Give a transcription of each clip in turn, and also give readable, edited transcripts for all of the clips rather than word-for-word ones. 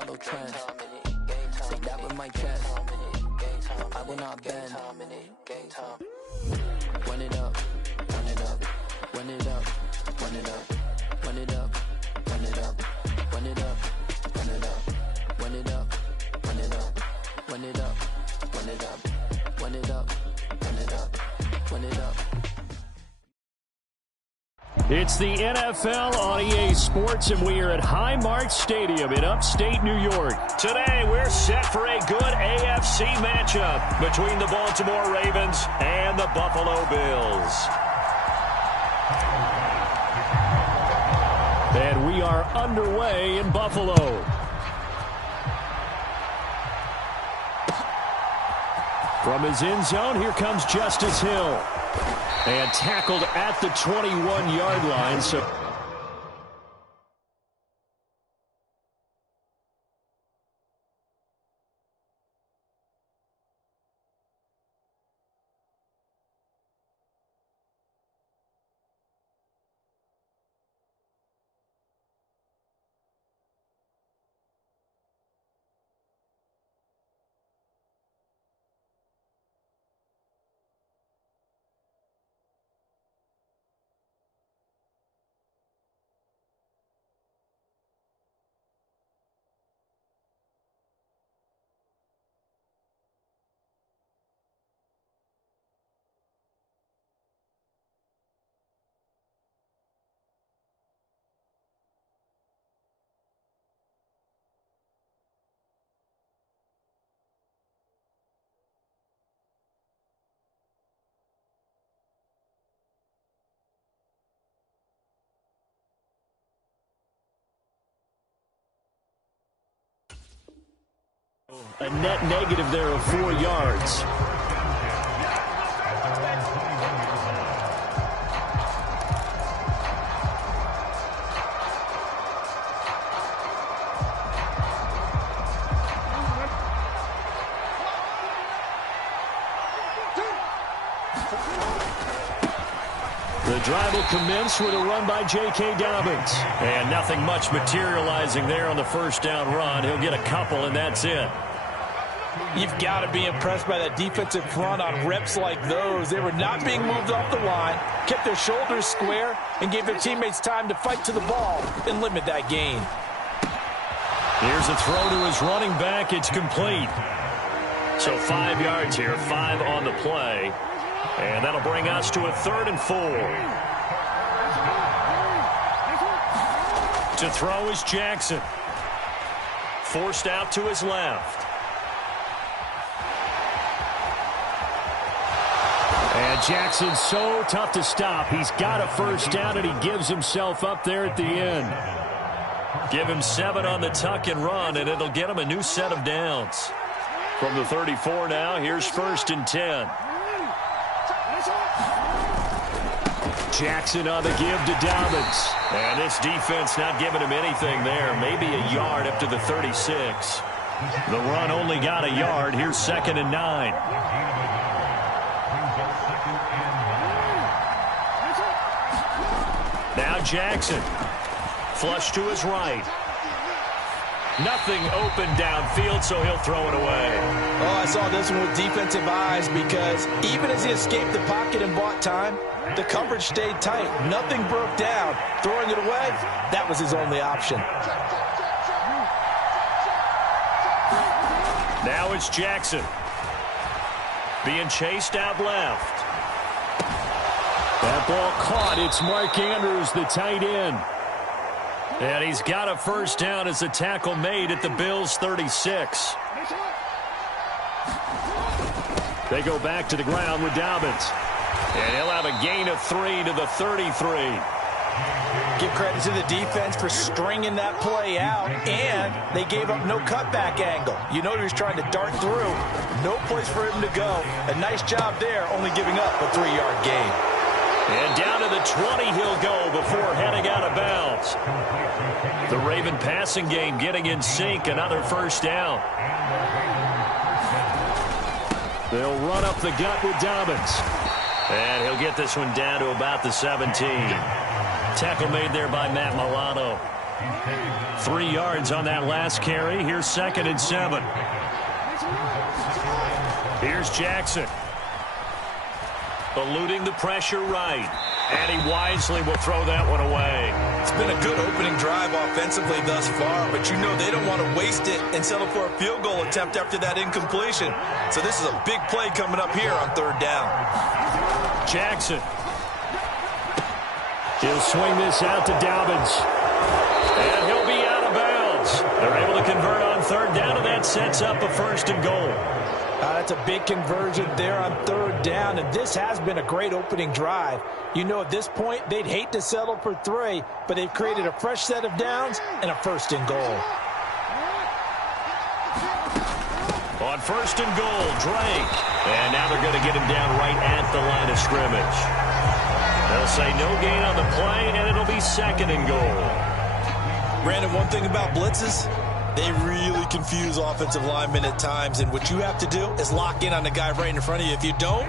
follow trends. Say that with my chest. I will not bend. Run it up, run it up, run it up, run it up, run it up, run it up, run it up, run it up, run it up, run it up, run it up, run it up, run it up, run it up, run it up. It's the NFL on EA Sports, and we are at Highmark Stadium in upstate New York. Today, we're set for a good AFC matchup between the Baltimore Ravens and the Buffalo Bills. And we are underway in Buffalo. From his end zone, here comes Justice Hill. And tackled at the 21-yard line. So a net negative there of 4 yards. The drive will commence with a run by J.K. Dobbins. And nothing much materializing there on the first down run. He'll get a couple, and that's it. You've got to be impressed by that defensive front on reps like those. They were not being moved off the line, kept their shoulders square, and gave their teammates time to fight to the ball and limit that gain. Here's a throw to his running back. It's complete. So 5 yards here, 5 on the play. And that'll bring us to a 3rd and 4. To throw is Jackson. Forced out to his left. And Jackson's so tough to stop. He's got a first down, and he gives himself up there at the end. Give him 7 on the tuck and run, and it'll get him a new set of downs. From the 34 now, here's 1st and 10. Jackson on the give to Dobbins. And this defense not giving him anything there. Maybe a yard up to the 36. The run only got a yard. Here's 2nd and 9. Now Jackson. Flush to his right. Nothing open downfield, so he'll throw it away. Oh, I saw this one with defensive eyes because even as he escaped the pocket and bought time, the coverage stayed tight. Nothing broke down. Throwing it away, that was his only option. Now it's Jackson. Being chased out left. That ball caught. It's Mark Andrews, the tight end. And he's got a first down as a tackle made at the Bills' 36. They go back to the ground with Dobbins. And he'll have a gain of 3 to the 33. Give credit to the defense for stringing that play out, and they gave up no cutback angle. You know he was trying to dart through. No place for him to go. A nice job there, only giving up a 3-yard gain. And down to the 20 he'll go before heading out of bounds. The Raven passing game getting in sync. Another first down. They'll run up the gut with Dobbins. And he'll get this one down to about the 17. Tackle made there by Matt Milano. 3 yards on that last carry. Here's 2nd and 7. Here's Jackson. Eluding the pressure right. And he wisely will throw that one away. It's been a good opening drive offensively thus far, but you know they don't want to waste it and settle for a field goal attempt after that incompletion. So this is a big play coming up here on 3rd down. Jackson. He'll swing this out to Dobbins. And he'll be out of bounds. They're able to convert on 3rd down, and that sets up a 1st and goal. That's a big conversion there on 3rd down, and this has been a great opening drive. You know, at this point, they'd hate to settle for 3, but they've created a fresh set of downs and a 1st and goal. On 1st and goal, Drake. And now they're going to get him down right at the line of scrimmage. They'll say no gain on the play, and it'll be 2nd and goal. Brandon, one thing about blitzes, they really confuse offensive linemen at times, and what you have to do is lock in on the guy right in front of you. If you don't,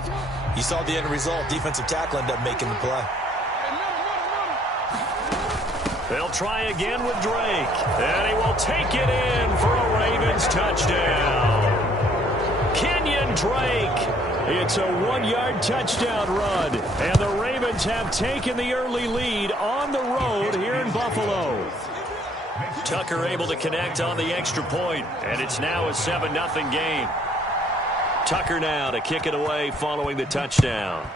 you saw the end result. Defensive tackle ended up making the play. They'll try again with Drake, and he will take it in for a Ravens touchdown. Kenyon Drake. It's a 1-yard touchdown run, and the Ravens have taken the early lead on the road here in Buffalo. Tucker able to connect on the extra point, and it's now a 7-0 game. Tucker now to kick it away following the touchdown.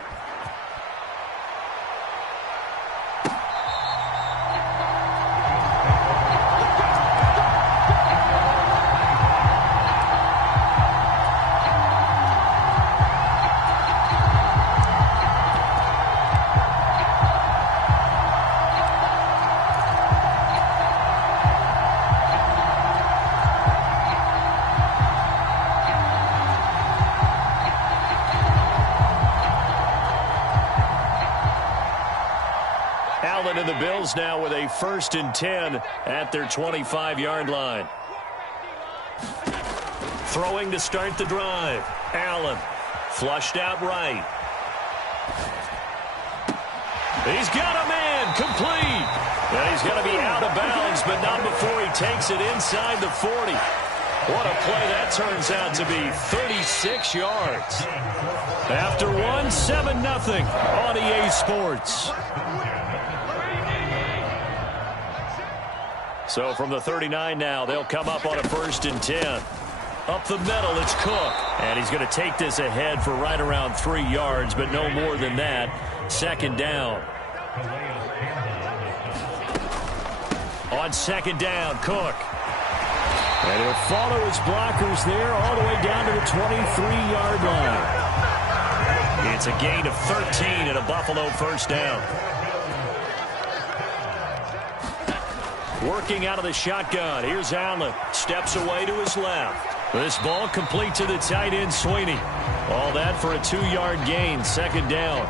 And the Bills now with a 1st and 10 at their 25-yard line. Throwing to start the drive. Allen flushed out right. He's got a man complete. And he's going to be out of bounds, but not before he takes it inside the 40. What a play that turns out to be. 36 yards. After one, 7-0 on EA Sports. So from the 39 now, they'll come up on a 1st and 10. Up the middle, it's Cook. And he's going to take this ahead for right around 3 yards, but no more than that. 2nd down. On 2nd down, Cook. And he'll follow his blockers there all the way down to the 23-yard line. It's a gain of 13 and a Buffalo 1st down. Working out of the shotgun. Here's Allen. Steps away to his left. This ball complete to the tight end, Sweeney. All that for a 2-yard gain. 2nd down.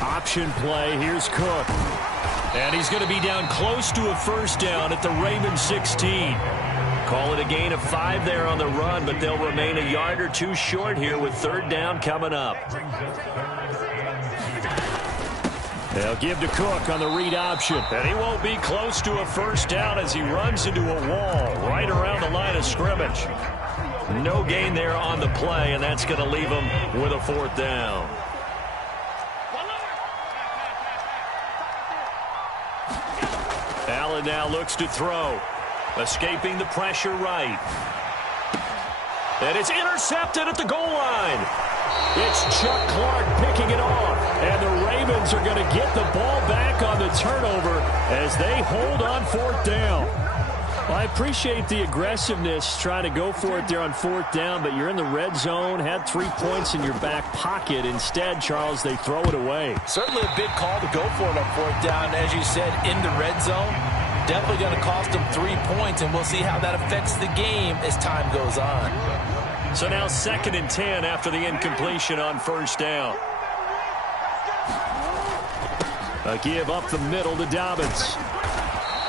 Option play. Here's Cook. And he's going to be down close to a 1st down at the Ravens 16. Call it a gain of 5 there on the run, but they'll remain a yard or 2 short here with 3rd down coming up. They'll give to Cook on the read option. And he won't be close to a 1st down as he runs into a wall right around the line of scrimmage. No gain there on the play, and that's going to leave him with a 4th down. Allen now looks to throw. Escaping the pressure right. And it's intercepted at the goal line. It's Chuck Clark picking it off. And the Ravens are going to get the ball back on the turnover as they hold on 4th down. Well, I appreciate the aggressiveness trying to go for it there on 4th down, but you're in the red zone, had 3 points in your back pocket. Instead, Charles, they throw it away. Certainly a big call to go for it on 4th down. As you said, in the red zone. Definitely going to cost them 3 points, and we'll see how that affects the game as time goes on. So now 2nd and 10 after the incompletion on 1st down. A give up the middle to Dobbins.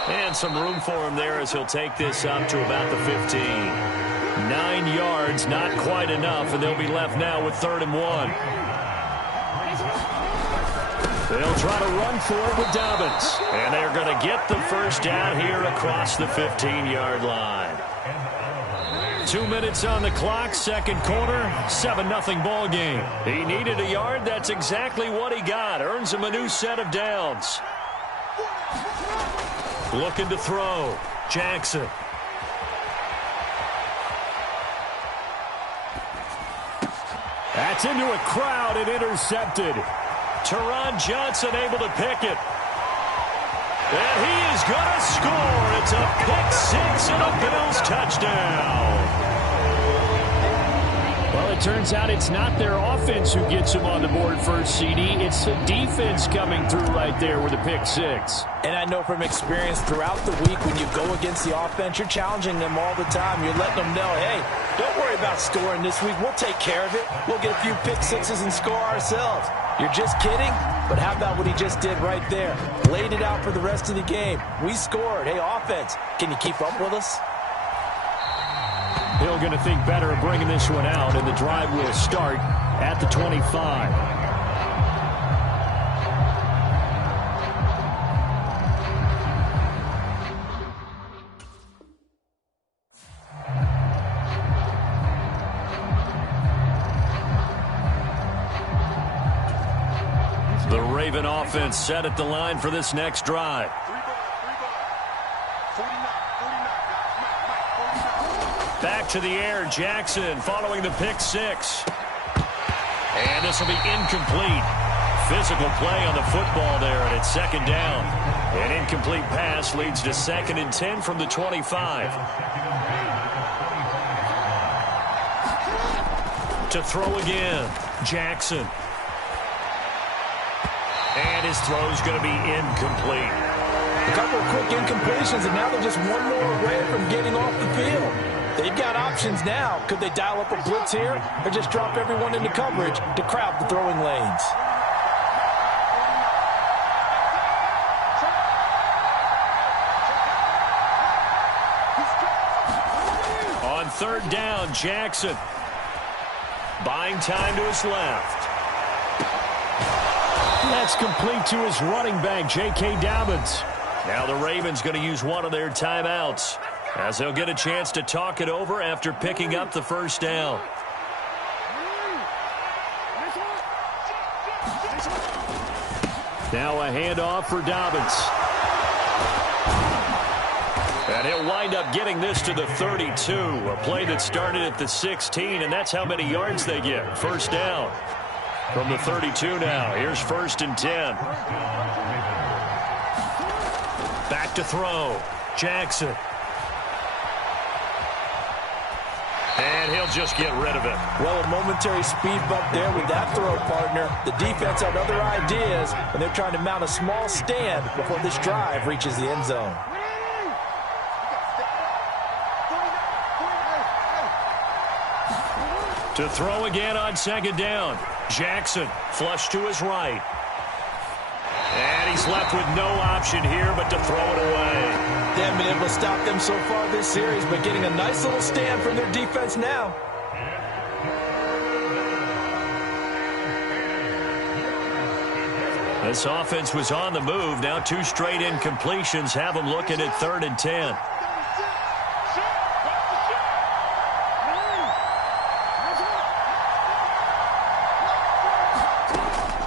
And some room for him there as he'll take this up to about the 15. 9 yards, not quite enough, and they'll be left now with 3rd and 1. They'll try to run for it with Dobbins. And they're going to get the first down here across the 15-yard line. 2 minutes on the clock, second quarter, 7-0 ball game. He needed a yard. That's exactly what he got. Earns him a new set of downs. Looking to throw. Jackson. That's into a crowd and intercepted. Teron Johnson able to pick it. And he is going to score. It's a pick-6 and a Bills touchdown. Well, it turns out it's not their offense who gets them on the board first, CD. It's the defense coming through right there with a pick-6. And I know from experience throughout the week when you go against the offense, you're challenging them all the time. You're letting them know, hey, don't worry about scoring this week. We'll take care of it. We'll get a few pick-6s and score ourselves. You're just kidding? But how about what he just did right there? Laid it out for the rest of the game. We scored. Hey, offense, can you keep up with us? Hill going to think better of bringing this one out, and the drive will start at the 25. The Raven offense set at the line for this next drive. Back to the air, Jackson following the pick-6. And this will be incomplete. Physical play on the football there, and it's second down. An incomplete pass leads to 2nd and 10 from the 25. To throw again, Jackson. And his throw's going to be incomplete. A couple of quick incompletions, and now they're just one more away from getting off the field. They've got options now. Could they dial up a blitz here or just drop everyone into coverage to crowd the throwing lanes? On 3rd down, Jackson. Buying time to his left. That's complete to his running back, J.K. Dobbins. Now the Ravens going to use one of their timeouts, as they'll get a chance to talk it over after picking up the first down. Now a handoff for Dobbins. And he'll wind up getting this to the 32. A play that started at the 16, and that's how many yards they get. First down from the 32 now. Here's 1st and 10. Back to throw. Jackson. And he'll just get rid of it. Well, a momentary speed bump there with that throw, partner. The defense had other ideas, and they're trying to mount a small stand before this drive reaches the end zone. To throw again on 2nd down. Jackson, flush to his right. And he's left with no option here but to throw it away. They haven't been able to stop them so far this series, but getting a nice little stand from their defense now. This offense was on the move. Now 2 straight incompletions have them looking at 3rd and 10.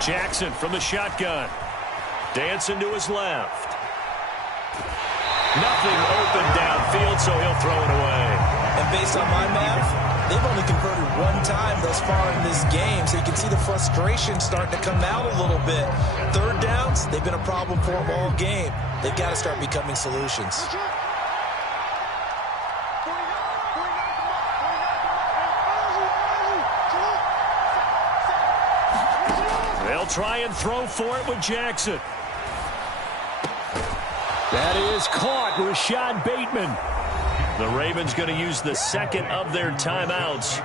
Jackson from the shotgun. Dancing to his left. Nothing open downfield, so he'll throw it away. And based on my math, they've only converted 1 time thus far in this game, so you can see the frustration starting to come out a little bit. 3rd downs, they've been a problem for them all game. They've got to start becoming solutions. They'll try and throw for it with Jackson. That is caught. Rashad Bateman. The Ravens going to use the 2nd of their timeouts,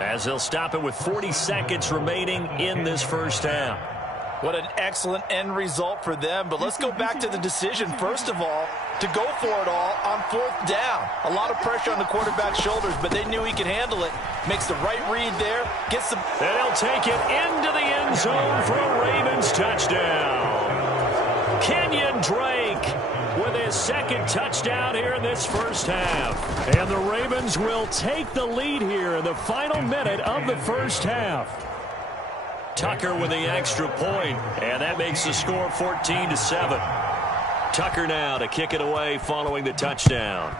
as they'll stop it with 40 seconds remaining in this first half. What an excellent end result for them. But let's go back to the decision, first of all, to go for it all on 4th down. A lot of pressure on the quarterback's shoulders, but they knew he could handle it. Makes the right read there. Gets the... And he'll take it into the end zone for a Ravens touchdown. Kenyon Drake with his 2nd touchdown here in this first half. And the Ravens will take the lead here in the final minute of the first half. Tucker with the extra point, and that makes the score 14-7. Tucker now to kick it away following the touchdown.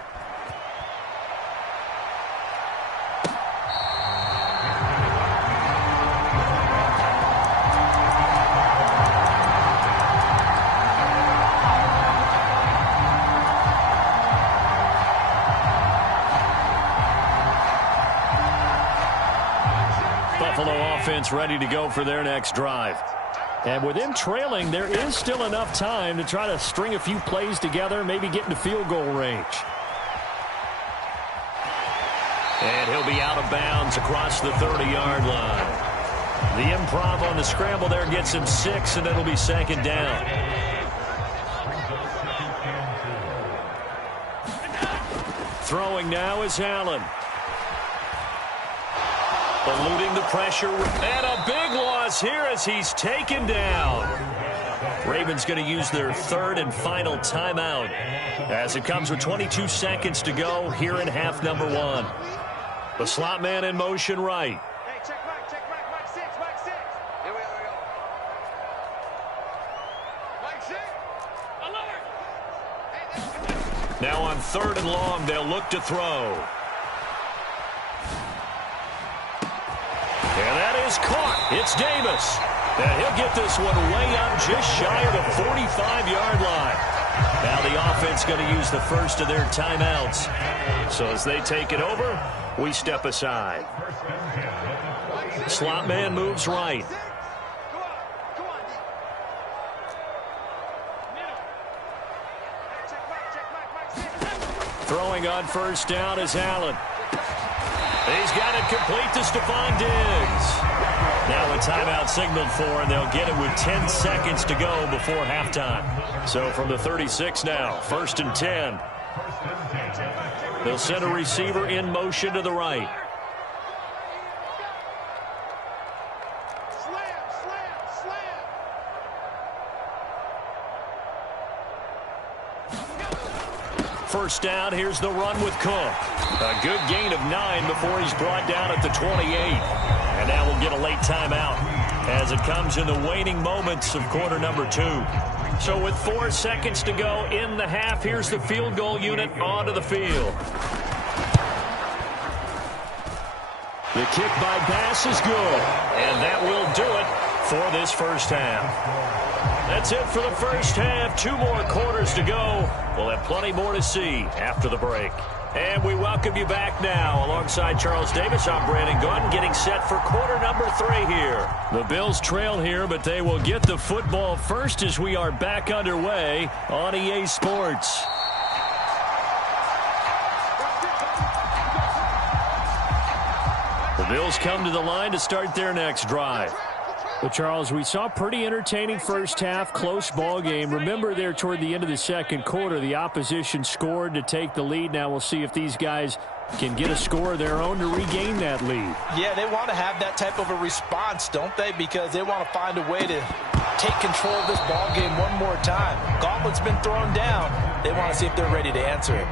Buffalo offense ready to go for their next drive. And with them trailing, there is still enough time to try to string a few plays together, maybe get into field goal range. And he'll be out of bounds across the 30-yard line. The improv on the scramble there gets him 6, and it'll be 2nd down. Throwing now is Allen. Eluding the pressure, and a big loss here as he's taken down. Ravens going to use their 3rd and final timeout as it comes with 22 seconds to go here in half number 1. The slot man in motion right. Hey, check back, Mike 6. Here we go. Mike 6, alert! Now on 3rd and long, they'll look to throw. And that is caught. It's Davis. And he'll get this one way up just shy of the 45-yard line. Now the offense going to use the first of their timeouts. So as they take it over, we step aside. Slot man moves right. Throwing on 1st down is Allen. He's got it complete to Stephon Diggs. Now a timeout signaled for, and they'll get it with 10 seconds to go before halftime. So from the 36 now, 1st and 10. They'll send a receiver in motion to the right. First down, here's the run with Cook. A good gain of 9 before he's brought down at the 28. And now we'll get a late timeout as it comes in the waning moments of quarter number 2. So with 4 seconds to go in the half, here's the field goal unit onto the field. The kick by pass is good, and that will do it for this first half. That's it for the first half. 2 more quarters to go. We'll have plenty more to see after the break. And we welcome you back now. Alongside Charles Davis, I'm Brandon Gordon, getting set for quarter number 3 here. The Bills trail here, but they will get the football first as we are back underway on EA Sports. The Bills come to the line to start their next drive. Well, Charles, we saw a pretty entertaining first half, close ball game. Remember there toward the end of the second quarter, the opposition scored to take the lead. Now we'll see if these guys can get a score of their own to regain that lead. Yeah, they want to have that type of a response, don't they? Because they want to find a way to take control of this ball game one more time. Gauntlet's been thrown down. They want to see if they're ready to answer it.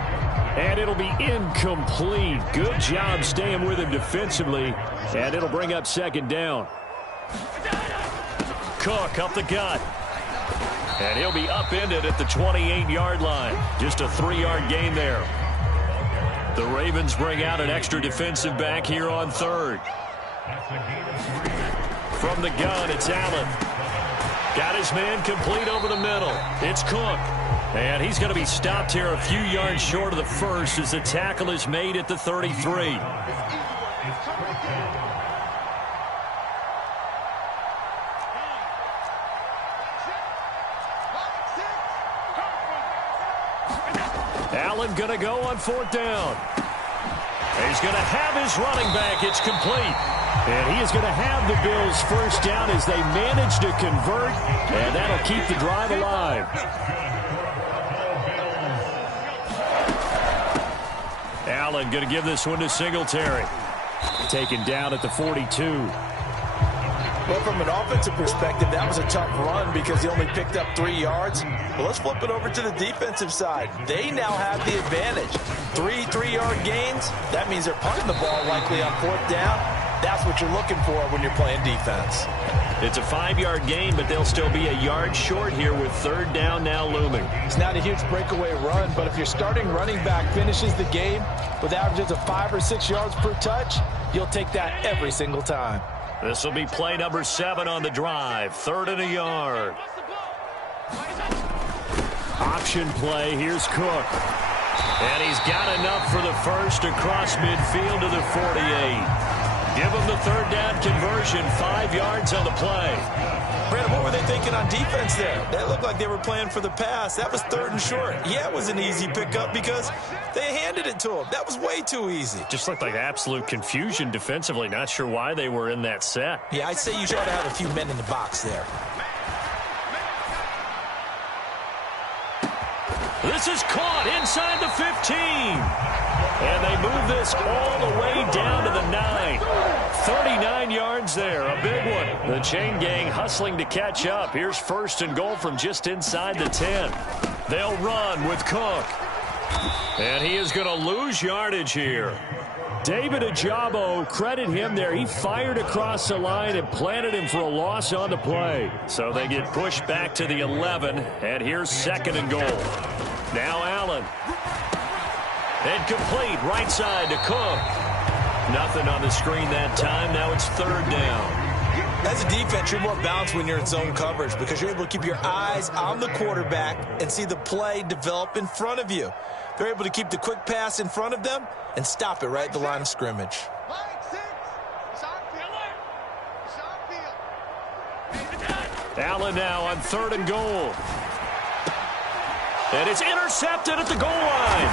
And it'll be incomplete. Good job staying with him defensively. And it'll bring up 2nd down. Cook up the gut. And he'll be upended at the 28-yard line. Just a 3-yard gain there. The Ravens bring out an extra defensive back here on 3rd. From the gun, it's Allen. Got his man complete over the middle. It's Cook. And he's going to be stopped here a few yards short of the first as the tackle is made at the 33. Allen going to go on 4th down. He's going to have his running back. It's complete. And he is going to have the Bills first down as they manage to convert, and that'll keep the drive alive. Allen going to give this one to Singletary. Taken down at the 42. Well, from an offensive perspective, that was a tough run because he only picked up 3 yards. Well, let's flip it over to the defensive side. They now have the advantage. 3 3-yard gains. That means they're punting the ball likely on 4th down. That's what you're looking for when you're playing defense. It's a 5-yard gain, but they'll still be a yard short here with 3rd down now looming. It's not a huge breakaway run, but if your starting running back finishes the game with averages of 5 or 6 yards per touch, you'll take that every single time. This will be play number 7 on the drive. 3rd and a yard. Option play. Here's Cook. And he's got enough for the first across midfield to the 48. Give him the 3rd down conversion. 5 yards on the play. Brandon, what were they thinking on defense there? They looked like they were playing for the pass. That was 3rd and short. Yeah, it was an easy pickup because they handed it to him. That was way too easy. Just looked like absolute confusion defensively. Not sure why they were in that set. Yeah, I'd say you should have a few men in the box there. This is caught inside the 15. And they move this all the way down to the 9. 39 yards there, a big one. The chain gang hustling to catch up. Here's 1st and goal from just inside the 10. They'll run with Cook. And he is going to lose yardage here. David Ajabo, credit him there. He fired across the line and planted him for a loss on the play. So they get pushed back to the 11, and here's 2nd and goal. Now Allen. And complete right side to Cook. Nothing on the screen that time. Now it's 3rd down. As a defense, you're more balanced when you're in zone coverage because you're able to keep your eyes on the quarterback and see the play develop in front of you. They're able to keep the quick pass in front of them and stop it right at the line of scrimmage. Allen now on 3rd and goal. And it's intercepted at the goal line.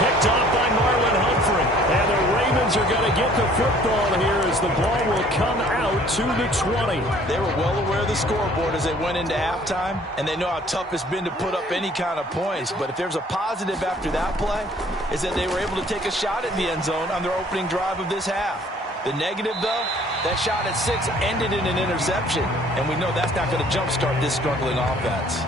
Picked off by Marlon Humphrey. And the Ravens are going to get the football here as the ball will come out to the 20. They were well aware of the scoreboard as they went into halftime, and they know how tough it's been to put up any kind of points. But if there's a positive after that play, is that they were able to take a shot at the end zone on their opening drive of this half. The negative, though, that shot at 6 ended in an interception, and we know that's not going to jumpstart this struggling offense.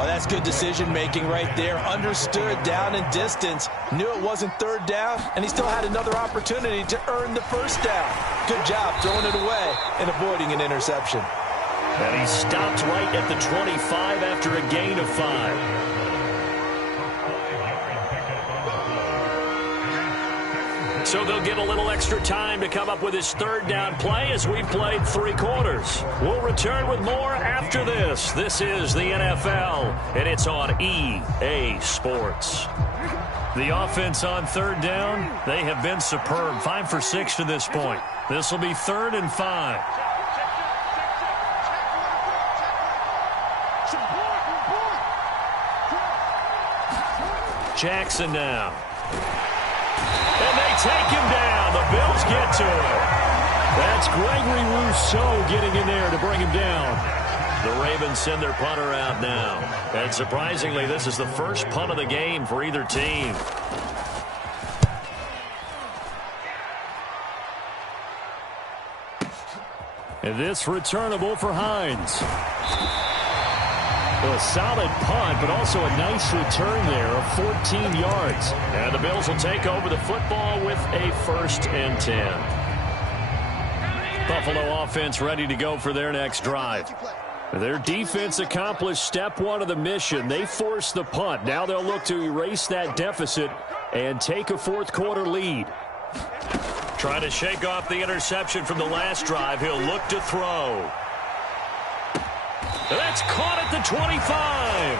Oh, that's good decision-making right there. Understood down and distance. Knew it wasn't 3rd down, and he still had another opportunity to earn the 1st down. Good job throwing it away and avoiding an interception. And he stopped right at the 25 after a gain of 5. So they'll get a little extra time to come up with his 3rd down play as we've played 3 quarters. We'll return with more after this. This is the NFL, and it's on EA Sports. The offense on 3rd down, they have been superb. 5 for 6 to this point. This will be 3rd and 5. Jackson now. And they take him down. The Bills get to him. That's Gregory Rousseau getting in there to bring him down. The Ravens send their punter out now. And surprisingly, this is the first punt of the game for either team. And this returnable for Hines. A solid punt, but also a nice return there of 14 yards. And the Bills will take over the football with a 1st and 10. Buffalo offense ready to go for their next drive. Their defense accomplished step 1 of the mission. They forced the punt. Now they'll look to erase that deficit and take a 4th quarter lead. Trying to shake off the interception from the last drive. He'll look to throw. That's caught at the 25.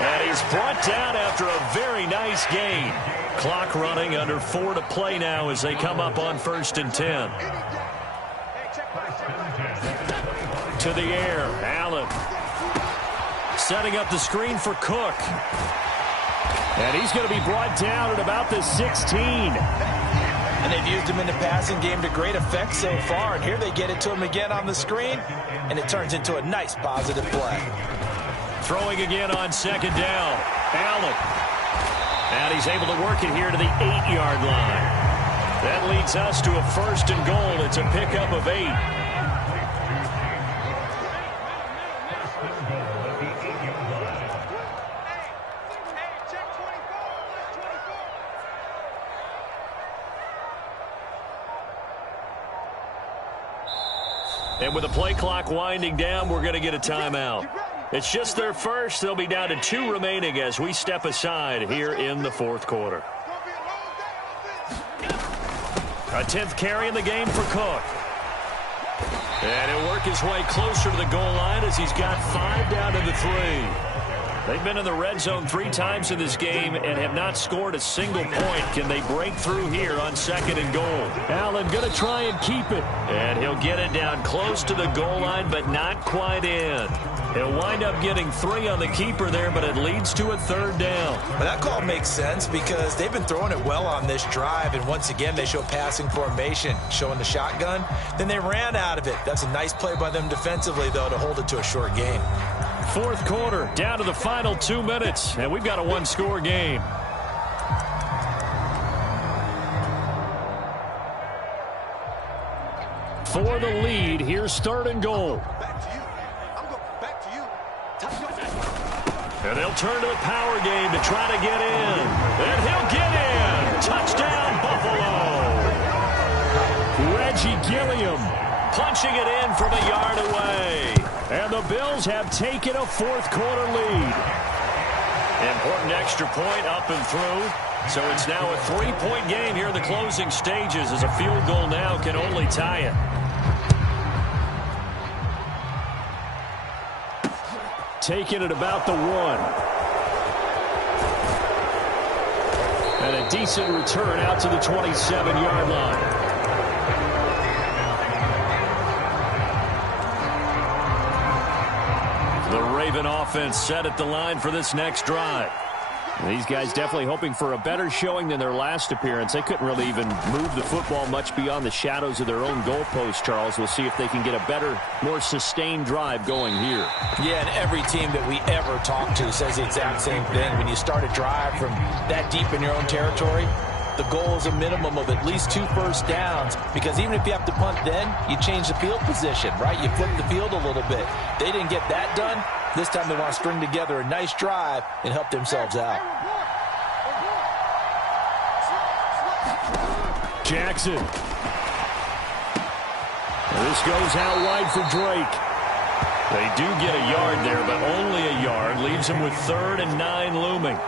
And he's brought down after a very nice gain. Clock running, under 4 to play now as they come up on 1st and 10. To the air, Allen. Setting up the screen for Cook. And he's going to be brought down at about the 16. And they've used him in the passing game to great effect so far. And here they get it to him again on the screen, and it turns into a nice positive play. Throwing again on second down. Allen. And he's able to work it here to the 8-yard line. That leads us to a 1st and goal. It's a pickup of 8. And with the play clock winding down, we're going to get a timeout. It's just their first. They'll be down to 2 remaining as we step aside here in the 4th quarter. A 10th carry in the game for Cook. And he'll work his way closer to the goal line as he's got 5 down to the 3. They've been in the red zone 3 times in this game and have not scored a single point. Can they break through here on 2nd and goal? Allen going to try and keep it. And he'll get it down close to the goal line, but not quite in. He'll wind up getting 3 on the keeper there, but it leads to a 3rd down. Well, that call makes sense because they've been throwing it well on this drive, and once again they show passing formation, showing the shotgun. Then they ran out of it. That's a nice play by them defensively, though, to hold it to a short game. 4th quarter, down to the final 2 minutes, and we've got a 1-score game. For the lead, here's 3rd and goal. And they'll turn to the power game to try to get in. And he'll get in. Touchdown, Buffalo. Reggie Gilliam punching it in from a yard away. And the Bills have taken a 4th quarter lead. Important extra point up and through. So it's now a 3-point game here in the closing stages as a field goal now can only tie it. Taking it about the 1. And a decent return out to the 27-yard line. The Raven offense set at the line for this next drive. These guys definitely hoping for a better showing than their last appearance. They couldn't really even move the football much beyond the shadows of their own goalpost, Charles. We'll see if they can get a better, more sustained drive going here. Yeah, and every team that we ever talk to says the exact same thing. When you start a drive from that deep in your own territory, the goal is a minimum of at least 2 first downs, because even if you have to punt then, you change the field position, right? You flip the field a little bit. They didn't get that done. This time they want to string together a nice drive and help themselves out. Jackson. This goes out wide for Drake. They do get a yard there, but only a yard. Leaves them with 3rd and 9 looming.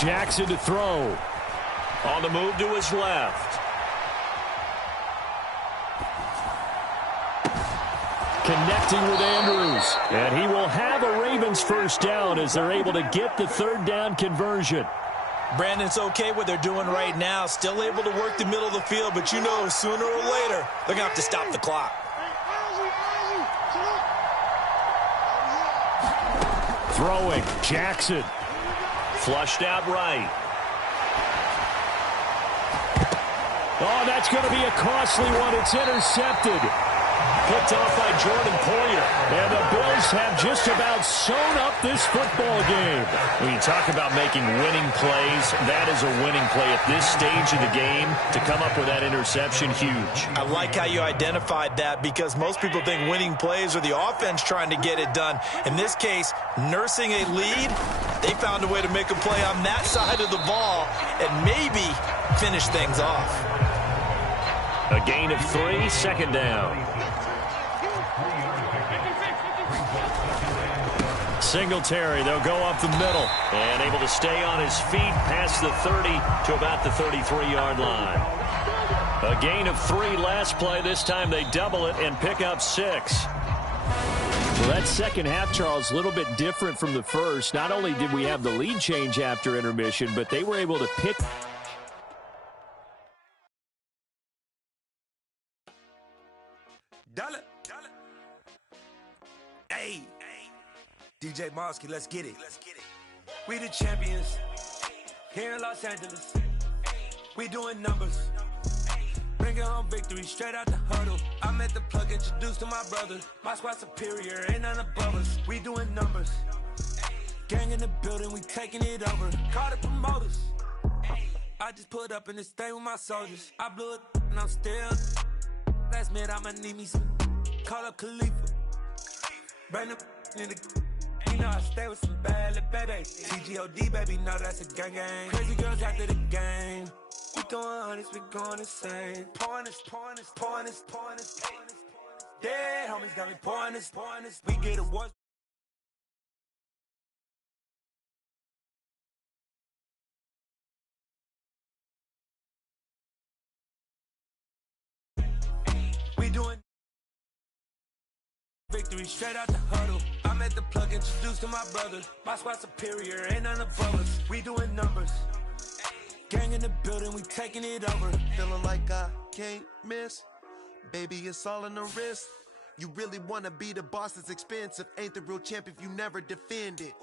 Jackson to throw. On the move to his left. Connecting with Andrews. And he will have a Ravens 1st down as they're able to get the 3rd down conversion. Brandon, it's okay what they're doing right now. Still able to work the middle of the field, but you know sooner or later they're going to have to stop the clock. Throwing. Jackson. Flushed out right. Oh, that's going to be a costly one. It's intercepted. Picked off by Jordan Poyer. And the Bills have just about sewn up this football game. When you talk about making winning plays, that is a winning play at this stage of the game. To come up with that interception, huge. I like how you identified that, because most people think winning plays are the offense trying to get it done. In this case, nursing a lead, they found a way to make a play on that side of the ball and maybe finish things off. A gain of 3, 2nd down. Singletary, they'll go up the middle. And able to stay on his feet past the 30 to about the 33-yard line. A gain of 3 last play. This time they double it and pick up 6. Well, that second half, Charles, a little bit different from the first. Not only did we have the lead change after intermission, but they were able to pick... Dale NASTYJ1992's, let's get it. We the champions here in Los Angeles. We doing numbers. Bringing home victory straight out the huddle. I met the plug, introduced to my brother. My squad superior, ain't none above us. We doing numbers. Gang in the building, we taking it over. Call the promoters. I just put up in this thing with my soldiers. I blew it and I'm still. Last minute I'ma need me some. Call up Khalifa. Bring the in the. You know I stay with some bad little baby. TGOD baby, know that's a gang gang. Crazy girls after the game. We doing honest, we going insane. Pouring this. Dead homies got me pouring this. We get awards. We doing victory straight out the huddle. I met the plug, introduced to my brother. My squad superior, ain't none above us. We doing numbers. Gang in the building, we taking it over. Feeling like I can't miss. Baby, it's all in the wrist. You really wanna be the boss, it's expensive. Ain't the real champ if you never defend it.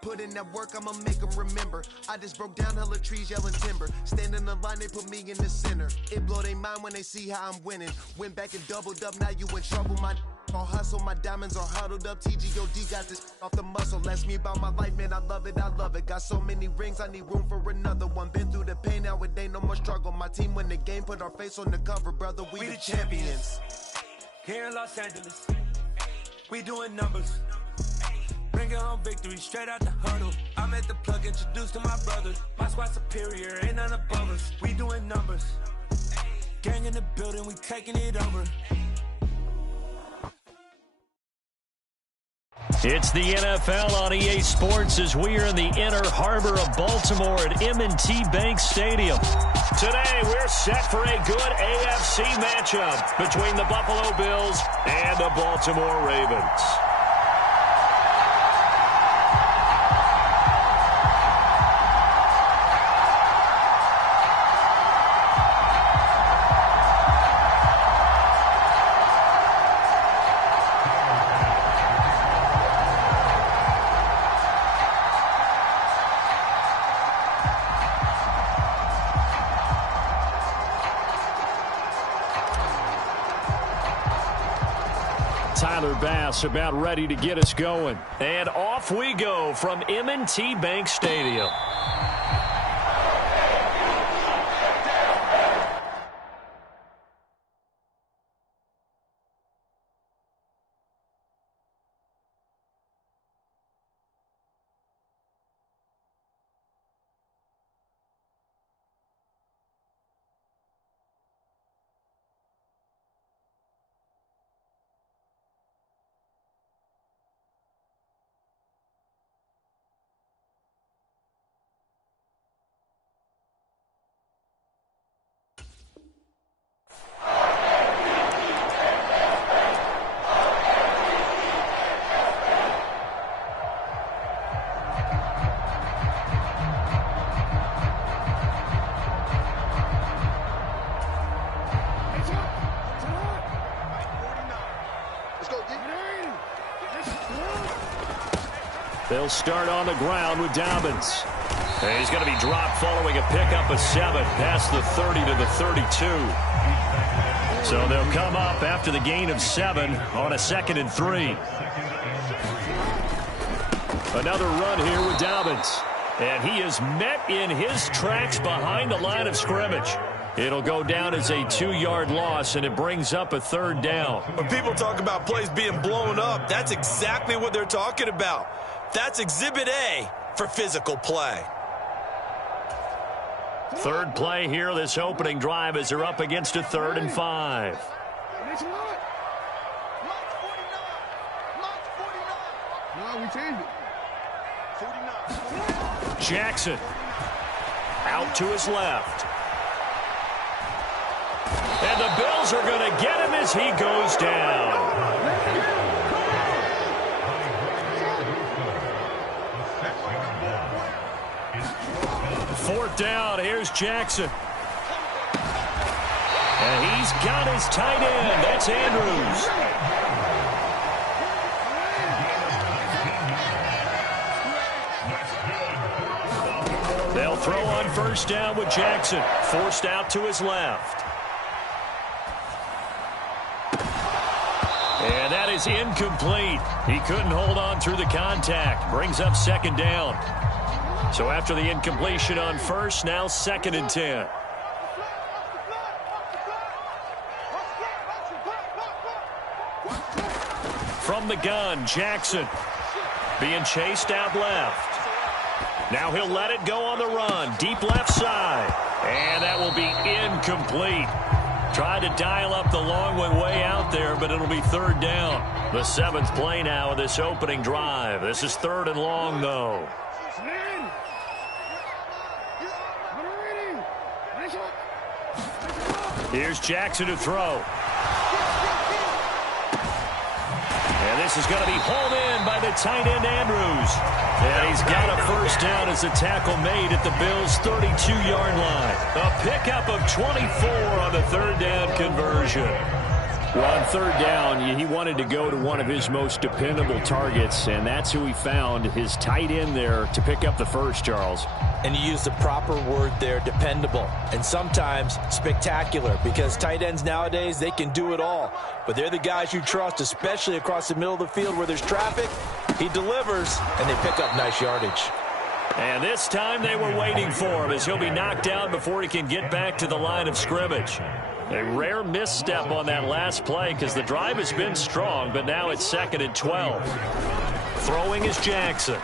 Put in that work, I'ma make them remember. I just broke down hella trees, yelling timber. Stand in the line, they put me in the center. It blow their mind when they see how I'm winning. Went back and doubled up, now you in trouble. My all hustle, my diamonds are huddled up. TGOD got this off the muscle. Ask me about my life, man, I love it. Got so many rings, I need room for another one. Been through the pain, now it ain't no more struggle. My team win the game, put our face on the cover, brother. We the champions. Here in Los Angeles, we doing numbers. Bringing home victory straight out the huddle. I met the plug, introduced to my brother. My squad superior, ain't none above us. We doing numbers. Gang in the building, we taking it over. It's the NFL on EA Sports as we are in the inner harbor of Baltimore at M&T Bank Stadium. Today, we're set for a good AFC matchup between the Buffalo Bills and the Baltimore Ravens. Bass about ready to get us going. And off we go from M&T Bank Stadium. They'll start on the ground with Dobbins. And he's going to be dropped following a pickup of 7 past the 30 to the 32. So they'll come up after the gain of 7 on a 2nd and 3. Another run here with Dobbins. And he is met in his tracks behind the line of scrimmage. It'll go down as a 2-yard loss, and it brings up a 3rd down. When people talk about plays being blown up, that's exactly what they're talking about. That's Exhibit A for physical play. 3rd play here this opening drive as they're up against a 3rd and 5. Jackson out to his left. And the Bills are going to get him as he goes down. 4th down, here's Jackson. And he's got his tight end. That's Andrews. They'll throw on first down with Jackson, forced out to his left. And that is incomplete. He couldn't hold on through the contact. Brings up second down. So after the incompletion on first, now 2nd and 10. From the gun, Jackson being chased out left. Now he'll let it go on the run. Deep left side. And that will be incomplete. Tried to dial up the long one way out there, but it'll be 3rd down. The 7th play now of this opening drive. This is 3rd and long, though. Here's Jackson to throw. And this is going to be hauled in by the tight end, Andrews. And he's got a first down as a tackle made at the Bills' 32-yard line. A pickup of 24 on the 3rd down conversion. Well, on 3rd down, he wanted to go to one of his most dependable targets, and that's who he found, his tight end there, to pick up the first, Charles. And you use the proper word there, dependable, and sometimes spectacular, because tight ends nowadays, they can do it all. But they're the guys you trust, especially across the middle of the field where there's traffic. He delivers, and they pick up nice yardage. And this time they were waiting for him as he'll be knocked down before he can get back to the line of scrimmage. A rare misstep on that last play because the drive has been strong, but now it's 2nd and 12. Throwing is Jackson.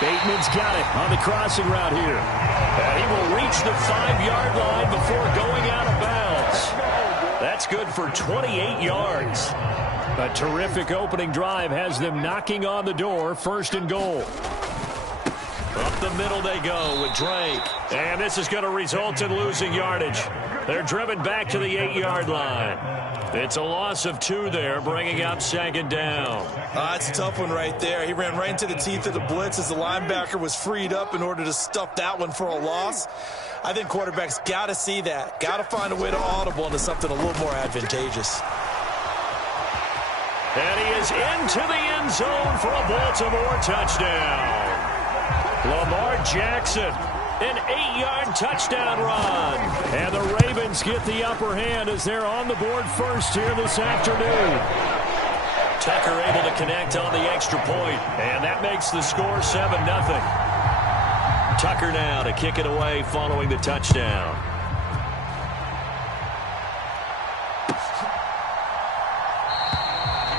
Bateman's got it on the crossing route here. And he will reach the 5-yard line before going out of bounds. That's good for 28 yards. A terrific opening drive has them knocking on the door, 1st and goal. Up the middle they go with Drake. And this is going to result in losing yardage. They're driven back to the 8-yard line. It's a loss of 2 there, bringing up 2nd down. It's a tough one right there. He ran right into the teeth of the blitz as the linebacker was freed up in order to stuff that one for a loss. I think quarterbacks got to see that. Got to find a way to audible into something a little more advantageous. And he is into the end zone for a Baltimore touchdown. Lamar Jackson, an 8-yard touchdown run. And the Ravens get the upper hand as they're on the board first here this afternoon. Tucker able to connect on the extra point, and that makes the score 7-0. Tucker now to kick it away following the touchdown.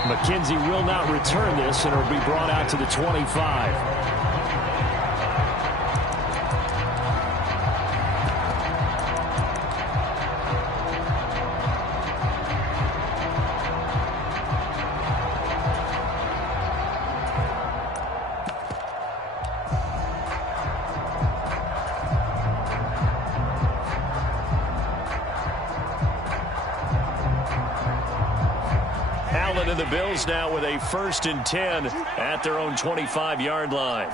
McKenzie will not return this, and it will be brought out to the 25. And the Bills now with a 1st and 10 at their own 25-yard line.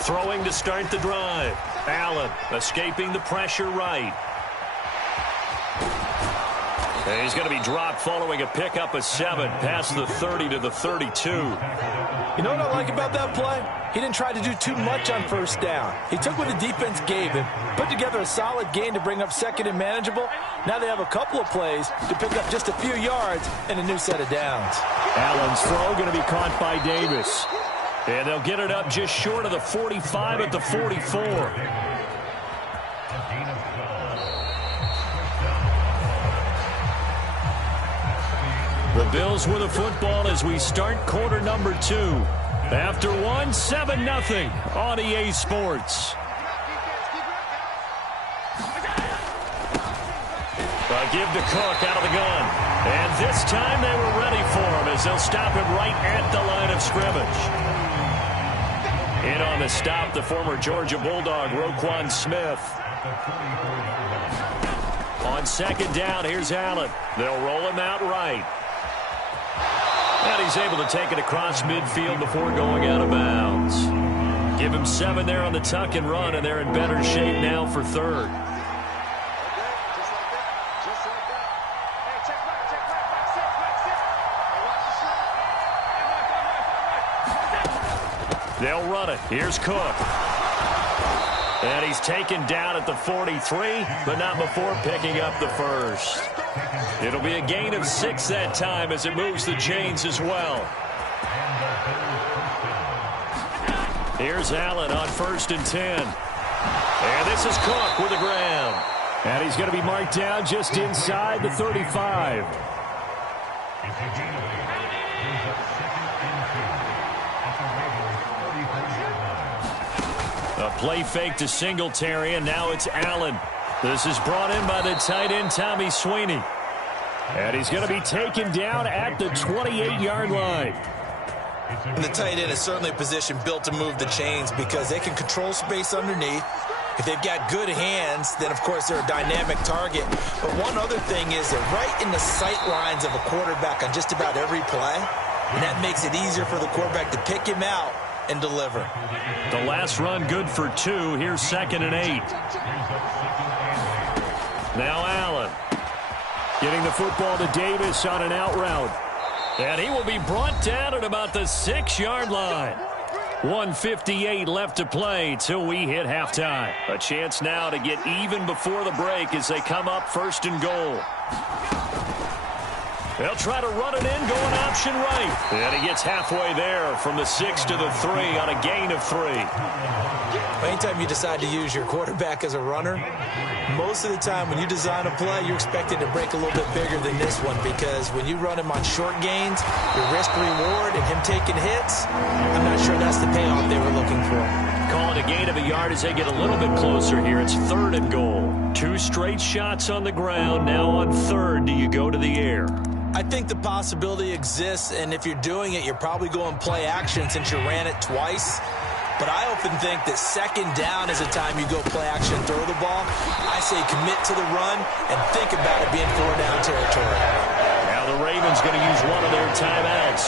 Throwing to start the drive. Allen escaping the pressure right. And he's going to be dropped following a pickup of 7 past the 30 to the 32. You know what I like about that play? He didn't try to do too much on first down. He took what the defense gave him, put together a solid gain to bring up 2nd and manageable. Now they have a couple of plays to pick up just a few yards and a new set of downs. Allen's throw going to be caught by Davis. And they'll get it up just short of the 45 at the 44. The Bills with the football as we start quarter number 2. After 7-0 on EA Sports. A give to Cook out of the gun. And this time they were ready for him as they'll stop him right at the line of scrimmage. In on the stop, the former Georgia Bulldog, Roquan Smith. On 2nd down, here's Allen. They'll roll him out right. And he's able to take it across midfield before going out of bounds. Give him 7 there on the tuck and run, and they're in better shape now for 3rd. They'll run it. Here's Cook. And he's taken down at the 43, but not before picking up the first. It'll be a gain of 6 that time as it moves the chains as well. Here's Allen on 1st and 10. And this is Cook with the ground. And he's going to be marked down just inside the 35. A play fake to Singletary, and now it's Allen. This is brought in by the tight end, Tommy Sweeney. And he's going to be taken down at the 28-yard line. And the tight end is certainly a position built to move the chains because they can control space underneath. If they've got good hands, then, of course, they're a dynamic target. But one other thing is they're right in the sight lines of a quarterback on just about every play, and that makes it easier for the quarterback to pick him out and deliver. The last run good for 2. Here's 2nd and 8. Now Allen getting the football to Davis on an out route. And he will be brought down at about the 6-yard line. 1:58 left to play till we hit halftime. A chance now to get even before the break as they come up 1st and goal. They'll try to run it in, going option right. And he gets halfway there from the 6 to the 3 on a gain of 3. Anytime you decide to use your quarterback as a runner, most of the time when you design a play, you're expected to break a little bit bigger than this one because when you run him on short gains, your risk-reward and him taking hits, I'm not sure that's the payoff they were looking for. Call it a gain of a yard as they get a little bit closer here. It's 3rd and goal. 2 straight shots on the ground. Now on 3rd, do you go to the air? I think the possibility exists, and if you're doing it, you're probably going play action since you ran it twice. But I often think that 2nd down is a time you go play action and throw the ball. I say commit to the run and think about it being 4-down territory. Now the Ravens going to use one of their timeouts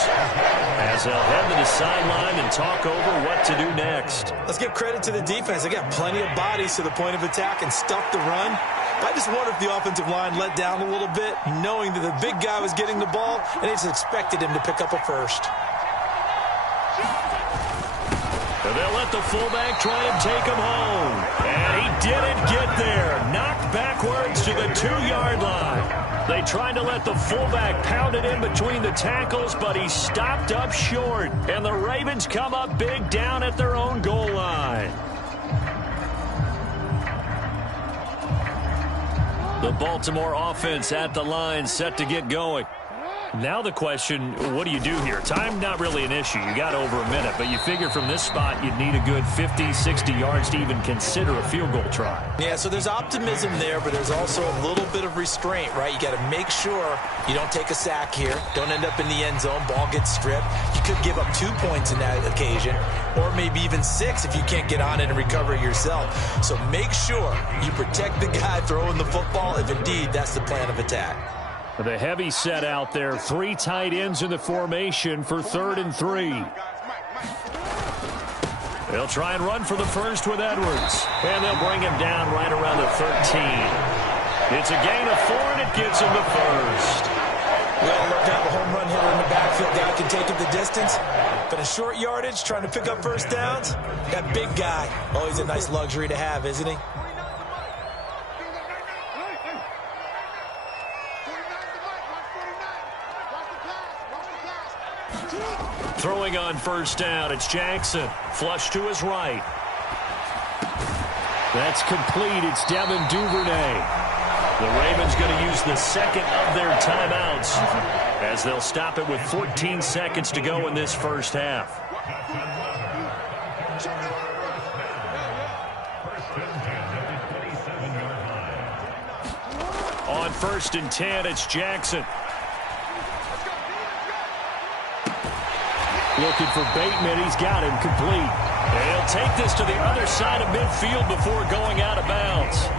as they'll head to the sideline and talk over what to do next. Let's give credit to the defense. They got plenty of bodies to the point of attack and stuck the run. I just wonder if the offensive line let down a little bit, knowing that the big guy was getting the ball, and they just expected him to pick up a first. And they'll let the fullback try and take him home. And he didn't get there. Knocked backwards to the 2-yard line. They tried to let the fullback pound it in between the tackles, but he stopped up short. And the Ravens come up big down at their own goal line. The Baltimore offense at the line set to get going. Now the question, what do you do here? Time not really an issue. You got over a minute, but you figure from this spot you'd need a good 50, 60 yards to even consider a field goal try. Yeah, so there's optimism there, but there's also a little bit of restraint, right? You got to make sure you don't take a sack here. Don't end up in the end zone. Ball gets stripped. You could give up 2 points in that occasion, or maybe even 6 if you can't get on it and recover it yourself. So make sure you protect the guy throwing the football if indeed that's the plan of attack. The heavy set out there. 3 tight ends in the formation for 3rd and 3. They'll try and run for the first with Edwards. And they'll bring him down right around the 13. It's a gain of 4, and it gives him the first. Well, look, have a home run hitter in the backfield. Guy can take it the distance. But a short yardage, trying to pick up first downs, that big guy, always a nice luxury to have, isn't he? Throwing on first down, it's Jackson. Flush to his right. That's complete. It's Devin Duvernay. The Ravens going to use the 2nd of their timeouts as they'll stop it with 14 seconds to go in this first half. On 1st and 10, it's Jackson. Looking for Bateman. He's got him complete. And he'll take this to the other side of midfield before going out of bounds.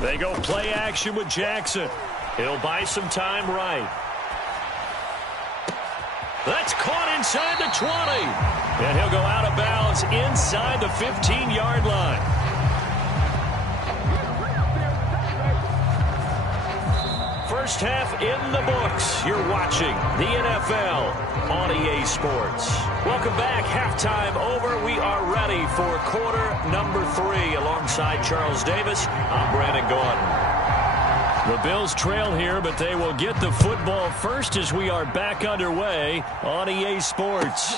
They go play action with Jackson. He'll buy some time right. That's caught inside the 20. And he'll go out of bounds inside the 15-yard line. First half in the books. You're watching the NFL on EA Sports. Welcome back. Halftime over. We are ready for quarter number 3. Alongside Charles Davis, I'm Brandon Gordon. The Bills trail here, but they will get the football first as we are back underway on EA Sports.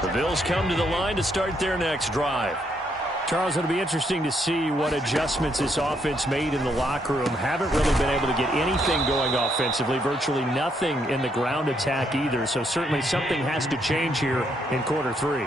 The Bills come to the line to start their next drive. Charles, it'll be interesting to see what adjustments this offense made in the locker room. Haven't really been able to get anything going offensively, virtually nothing in the ground attack either. So certainly something has to change here in quarter 3.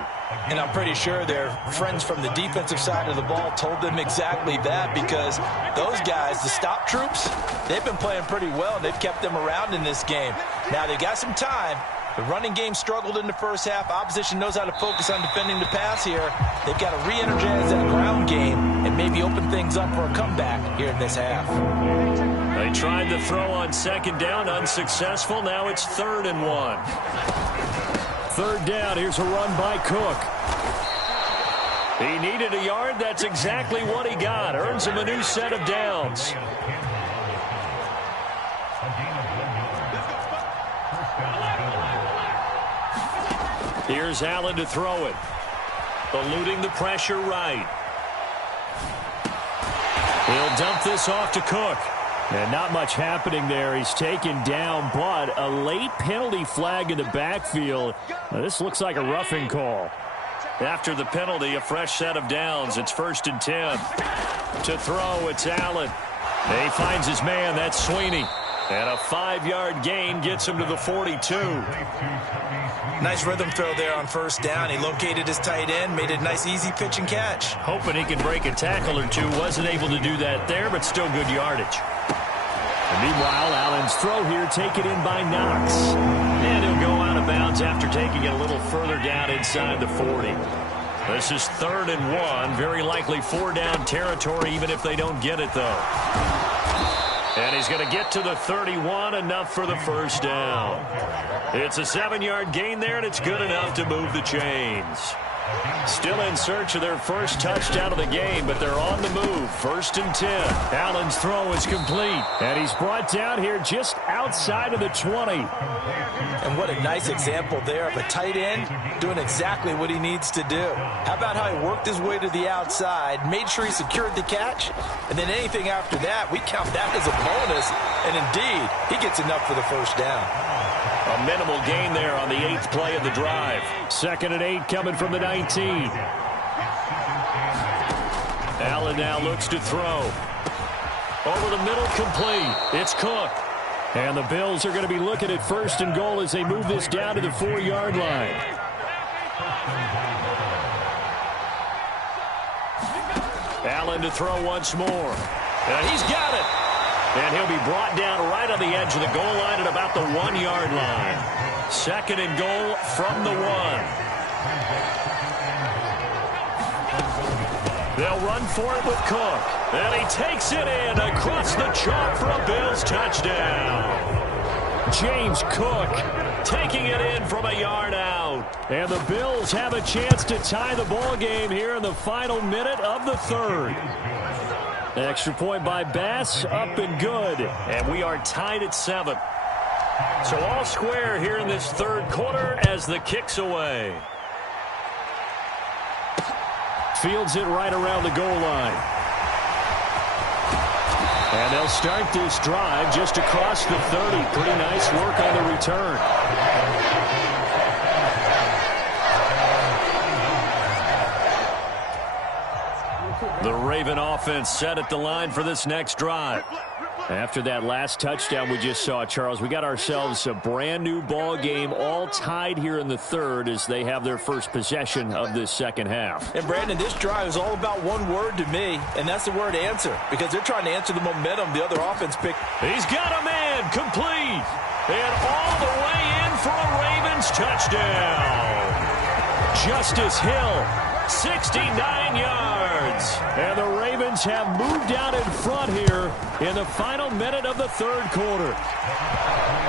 And I'm pretty sure their friends from the defensive side of the ball told them exactly that, because those guys, the stop troops, they've been playing pretty well, and they've kept them around in this game. Now they got some time. The running game struggled in the first half. Opposition knows how to focus on defending the pass here. They've got to re-energize that ground game and maybe open things up for a comeback here in this half. They tried to throw on second down, unsuccessful. Now it's 3rd and 1. 3rd down. Here's a run by Cook. He needed a yard. That's exactly what he got. Earns him a new set of downs. Here's Allen to throw it. Eluding the pressure right. He'll dump this off to Cook. And not much happening there. He's taken down, but a late penalty flag in the backfield. Now, this looks like a roughing call. After the penalty, a fresh set of downs. It's 1st and 10. To throw, it's Allen. He finds his man. That's Sweeney. And a 5-yard gain gets him to the 42. Nice rhythm throw there on 1st down. He located his tight end, made a nice easy pitch and catch. Hoping he can break a tackle or two. Wasn't able to do that there, but still good yardage. And meanwhile, Allen's throw here taken in by Knox. And he'll go out of bounds after taking it a little further down inside the 40. This is 3rd and 1. Very likely 4-down territory, even if they don't get it, though. And he's going to get to the 31, enough for the 1st down. It's a 7-yard gain there, and it's good enough to move the chains. Still in search of their first touchdown of the game, but they're on the move. 1st and 10. Allen's throw is complete, and he's brought down here just outside of the 20. And what a nice example there of a tight end doing exactly what he needs to do. How about how he worked his way to the outside, made sure he secured the catch, and then anything after that, we count that as a bonus. And indeed, he gets enough for the 1st down. A minimal gain there on the 8th play of the drive. 2nd and 8 coming from the 19. Allen now looks to throw. Over the middle, complete. It's Cook. And the Bills are going to be looking at 1st and goal as they move this down to the 4-yard line. Allen to throw once more. And he's got it. And he'll be brought down right on the edge of the goal line at about the 1-yard line. 2nd and goal from the 1. They'll run for it with Cook. And he takes it in across the chalk for a Bills touchdown. James Cook taking it in from a yard out. And the Bills have a chance to tie the ball game here in the final minute of the 3rd. Extra point by Bass, up and good. And we are tied at 7. So all square here in this 3rd quarter as the kick's away. Fields it right around the goal line. And they'll start this drive just across the 30. Pretty nice work on the return. The Raven offense set at the line for this next drive. After that last touchdown we just saw, Charles, we got ourselves a brand new ball game, all tied here in the 3rd as they have their first possession of this 2nd half. And Brandon, this drive is all about one word to me, and that's the word answer, because they're trying to answer the momentum the other offense picked. He's got a man, complete, and all the way in for a Ravens touchdown. Justice Hill, 69 yards. And the Ravens Bills have moved out in front here in the final minute of the third quarter.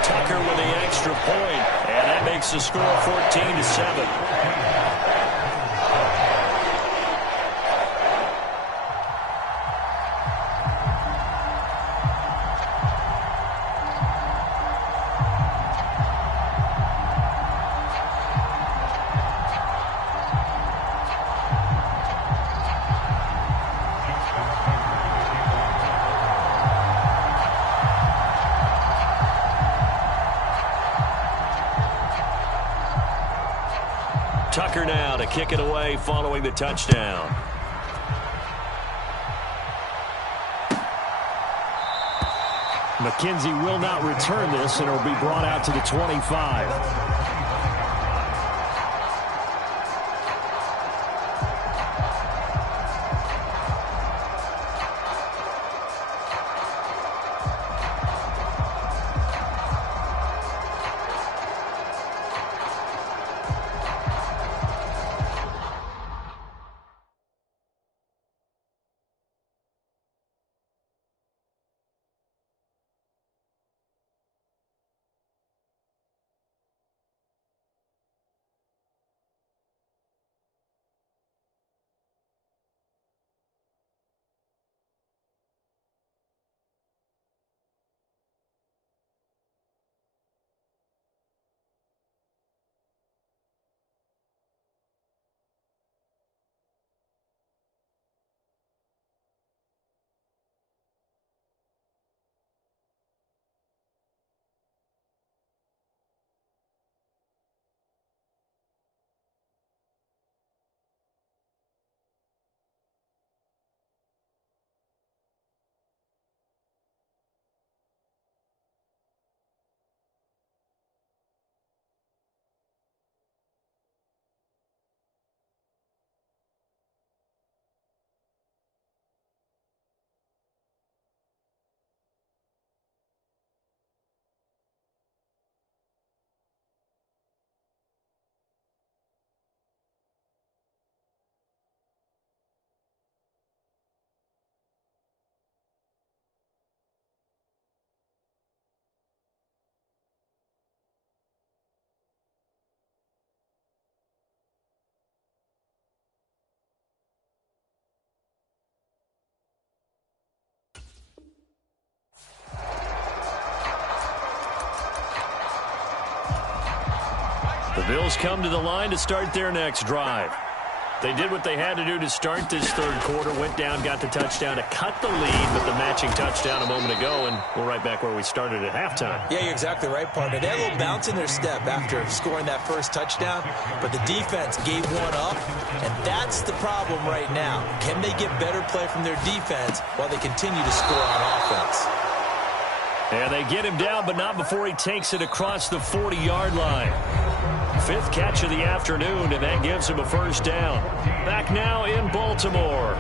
Tucker with the extra point, and that makes the score 14-7. Tucker now to kick it away following the touchdown. McKenzie will not return this, and it will be brought out to the 25. The Bills come to the line to start their next drive. They did what they had to do to start this third quarter, went down, got the touchdown to cut the lead, but the matching touchdown a moment ago, and we're right back where we started at halftime. Yeah, you're exactly right, partner. They had a little bounce in their step after scoring that first touchdown, but the defense gave one up, and that's the problem right now. Can they get better play from their defense while they continue to score on offense? And they get him down, but not before he takes it across the 40-yard line. Fifth catch of the afternoon, and that gives him a first down. Back now in Baltimore.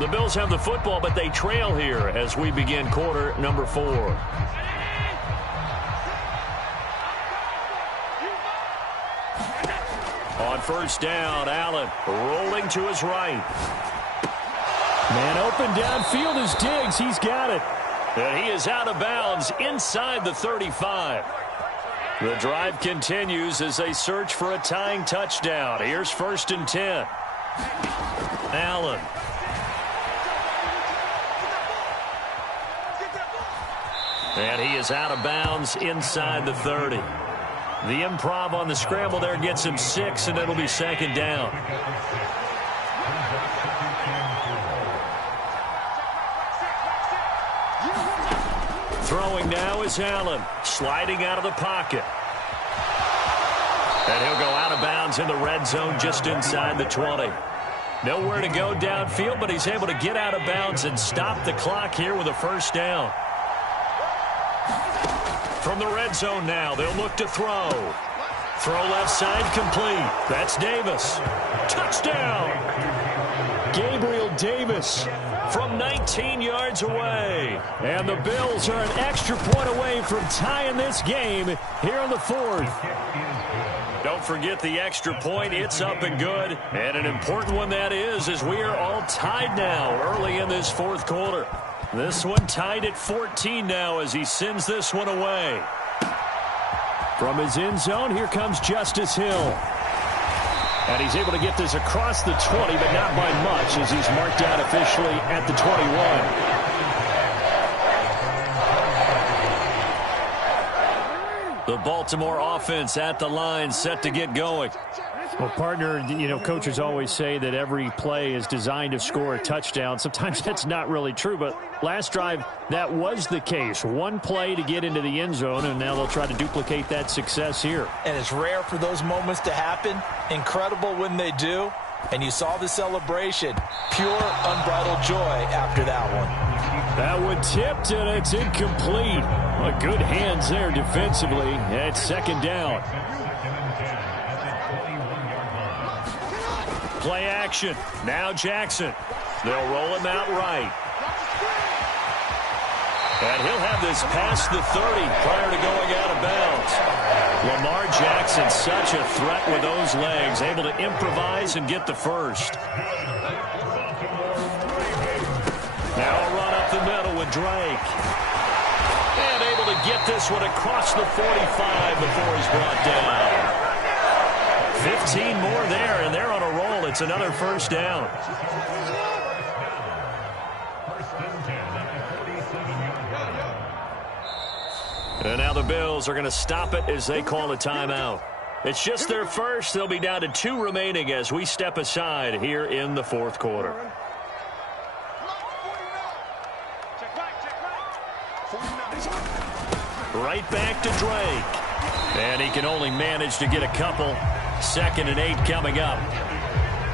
The Bills have the football, but they trail here as we begin quarter number 4. On first down, Allen rolling to his right. Man open downfield is Diggs. He's got it. And he is out of bounds inside the 35. The drive continues as they search for a tying touchdown. Here's 1st and 10. Allen. And he is out of bounds inside the 30. The improv on the scramble there gets him 6, and it'll be 2nd down. Throwing now is Allen, sliding out of the pocket. And he'll go out of bounds in the red zone just inside the 20. Nowhere to go downfield, but he's able to get out of bounds and stop the clock here with a first down. From the red zone now, they'll look to throw. Throw left side complete. That's Davis. Touchdown! Gabriel Davis from 19 yards away. And the Bills are an extra point away from tying this game here in the 4th. Don't forget the extra point. It's up and good. And an important one that is, as we are all tied now early in this fourth quarter. This one tied at 14 now as he sends this one away. From his end zone, here comes Justice Hill. And he's able to get this across the 20, but not by much as he's marked down officially at the 21. The Baltimore offense at the line, set to get going. Well, partner, coaches always say that every play is designed to score a touchdown. Sometimes that's not really true, but last drive, that was the case. One play to get into the end zone, and now they'll try to duplicate that success here. And it's rare for those moments to happen. Incredible when they do. And you saw the celebration. Pure, unbridled joy after that one. That one tipped, and it's incomplete. Well, good hands there defensively. It's second down. Play action. Now Jackson. They'll roll him out right. And he'll have this past the 30 prior to going out of bounds. Lamar Jackson, such a threat with those legs, able to improvise and get the first. Now a run up the middle with Drake. And able to get this one across the 45 before he's brought down. 15 more there, and they're on a roll. It's another first down. And now the Bills are going to stop it as they call a timeout. It's just their first. They'll be down to 2 remaining as we step aside here in the fourth quarter. Right back to Drake. And he can only manage to get a couple. 2nd and 8 coming up.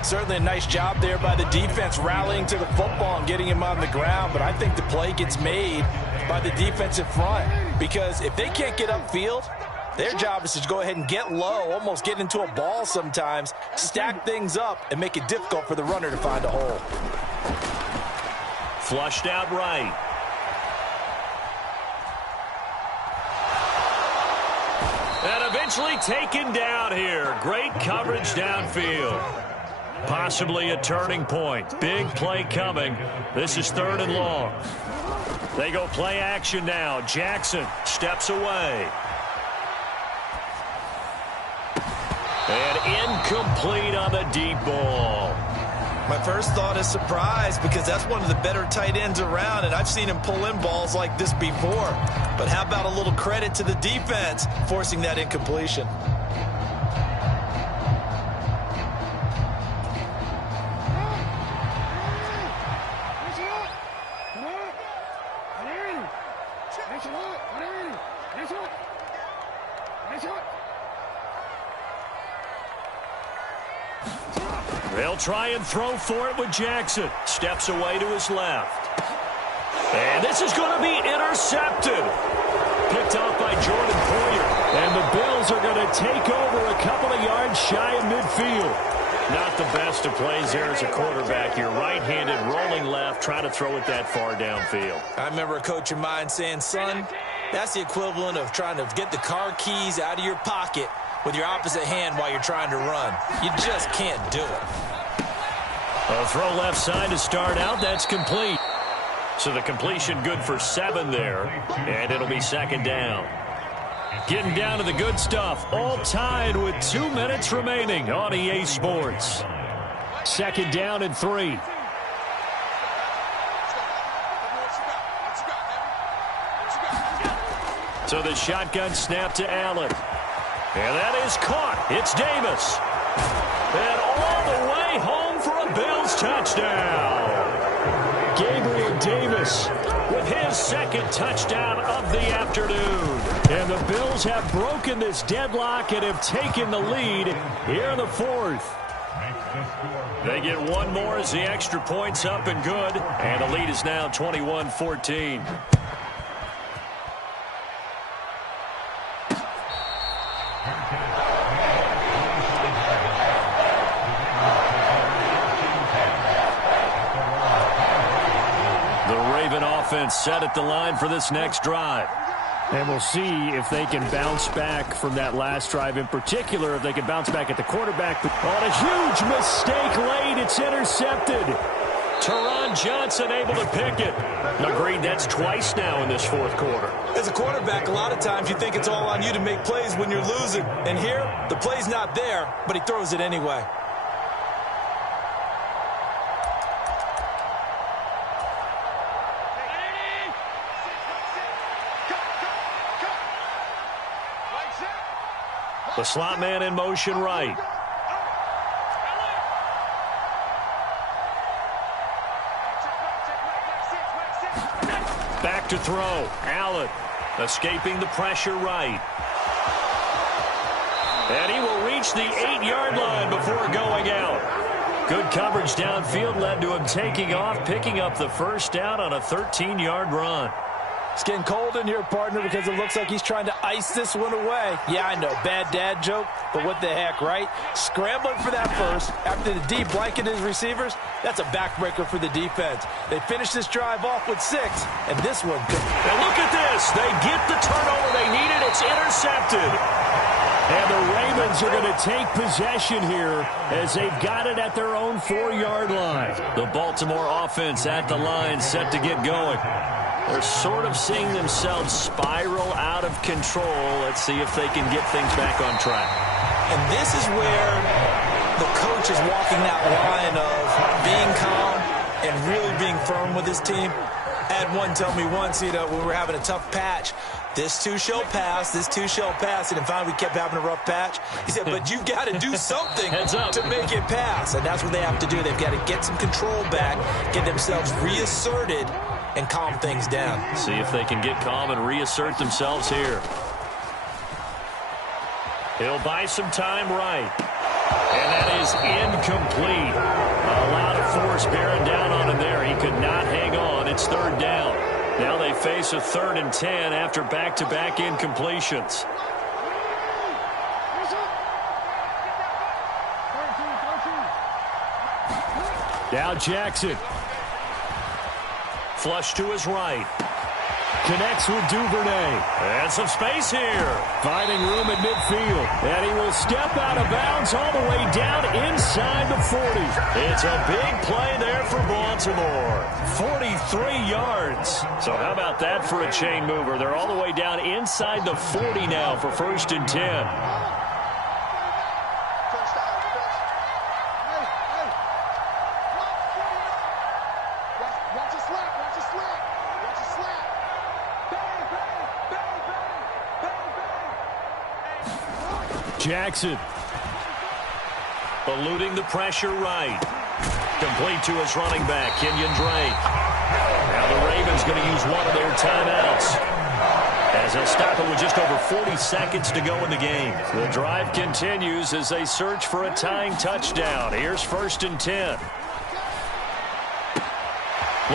Certainly a nice job there by the defense rallying to the football and getting him on the ground, but I think the play gets made by the defensive front because if they can't get upfield, their job is to go ahead and get low, almost get into a ball sometimes, stack things up, and make it difficult for the runner to find a hole. Flushed out right. And eventually taken down here. Great coverage downfield. Possibly a turning point. Big play coming. This is 3rd and long. They go play action now. Jackson steps away. And incomplete on the deep ball. My first thought is surprise because that's one of the better tight ends around, and I've seen him pull in balls like this before. But how about a little credit to the defense forcing that incompletion? They'll try and throw for it with Jackson. Steps away to his left. And this is going to be intercepted. Picked off by Jordan Poyer. And the Bills are going to take over a couple of yards shy of midfield. Not the best of plays there as a quarterback. You're right-handed, rolling left, trying to throw it that far downfield. I remember a coach of mine saying, son, that's the equivalent of trying to get the car keys out of your pocket with your opposite hand while you're trying to run. You just can't do it. A throw left side to start out. That's complete. So the completion good for 7 there. And it'll be 2nd down. Getting down to the good stuff. All tied with 2 minutes remaining on EA Sports. 2nd down and 3. So the shotgun snap to Allen. And that is caught. It's Davis. And all the way home for a Bills touchdown. Gabriel Davis with his 2nd touchdown of the afternoon. And the Bills have broken this deadlock and have taken the lead here in the 4th. They get one more as the extra point's up and good. And the lead is now 21-14. Offense set at the line for this next drive. And we'll see if they can bounce back from that last drive, in particular, if they can bounce back at the quarterback. On a huge mistake late, it's intercepted. Teron Johnson able to pick it. Agreed, that's twice now in this fourth quarter. As a quarterback, a lot of times you think it's all on you to make plays when you're losing. And here, the play's not there, but he throws it anyway. The slot man in motion right. Back to throw. Allen escaping the pressure right. And he will reach the 8-yard line before going out. Good coverage downfield led to him taking off, picking up the first down on a 13-yard run. It's getting cold in here, partner, because it looks like he's trying to ice this one away. Yeah, I know, bad dad joke, but what the heck, right? Scrambling for that first after the D blanket his receivers, that's a backbreaker for the defense. They finish this drive off with 6, and this one could... And look at this. They get the turnover they needed. It's intercepted. And the Ravens are going to take possession here as they've got it at their own 4-yard line. The Baltimore offense at the line set to get going. They're sort of seeing themselves spiral out of control. Let's see if they can get things back on track. And this is where the coach is walking that line of being calm and really being firm with his team. I had one tell me once, when we were having a tough patch, this too shall pass, this too shall pass. And finally we kept having a rough patch. He said, but you've got to do something to make it pass. And that's what they have to do. They've got to get some control back, get themselves reasserted, and calm things down. See if they can get calm and reassert themselves here. He'll buy some time right. And that is incomplete. A lot of force bearing down on him there. He could not hang on. It's third down. Now they face a 3rd and 10 after back-to-back incompletions. Now Jackson. Flush to his right. Connects with Duvernay. And some space here. Finding room at midfield. And he will step out of bounds all the way down inside the 40. It's a big play there for Baltimore. 43 yards. So how about that for a chain mover? They're all the way down inside the 40 now for 1st and 10. Jackson. Eluding the pressure right. Complete to his running back, Kenyon Drake. Now the Ravens going to use one of their timeouts, as they'll stop it with just over 40 seconds to go in the game. The drive continues as they search for a tying touchdown. Here's 1st and 10.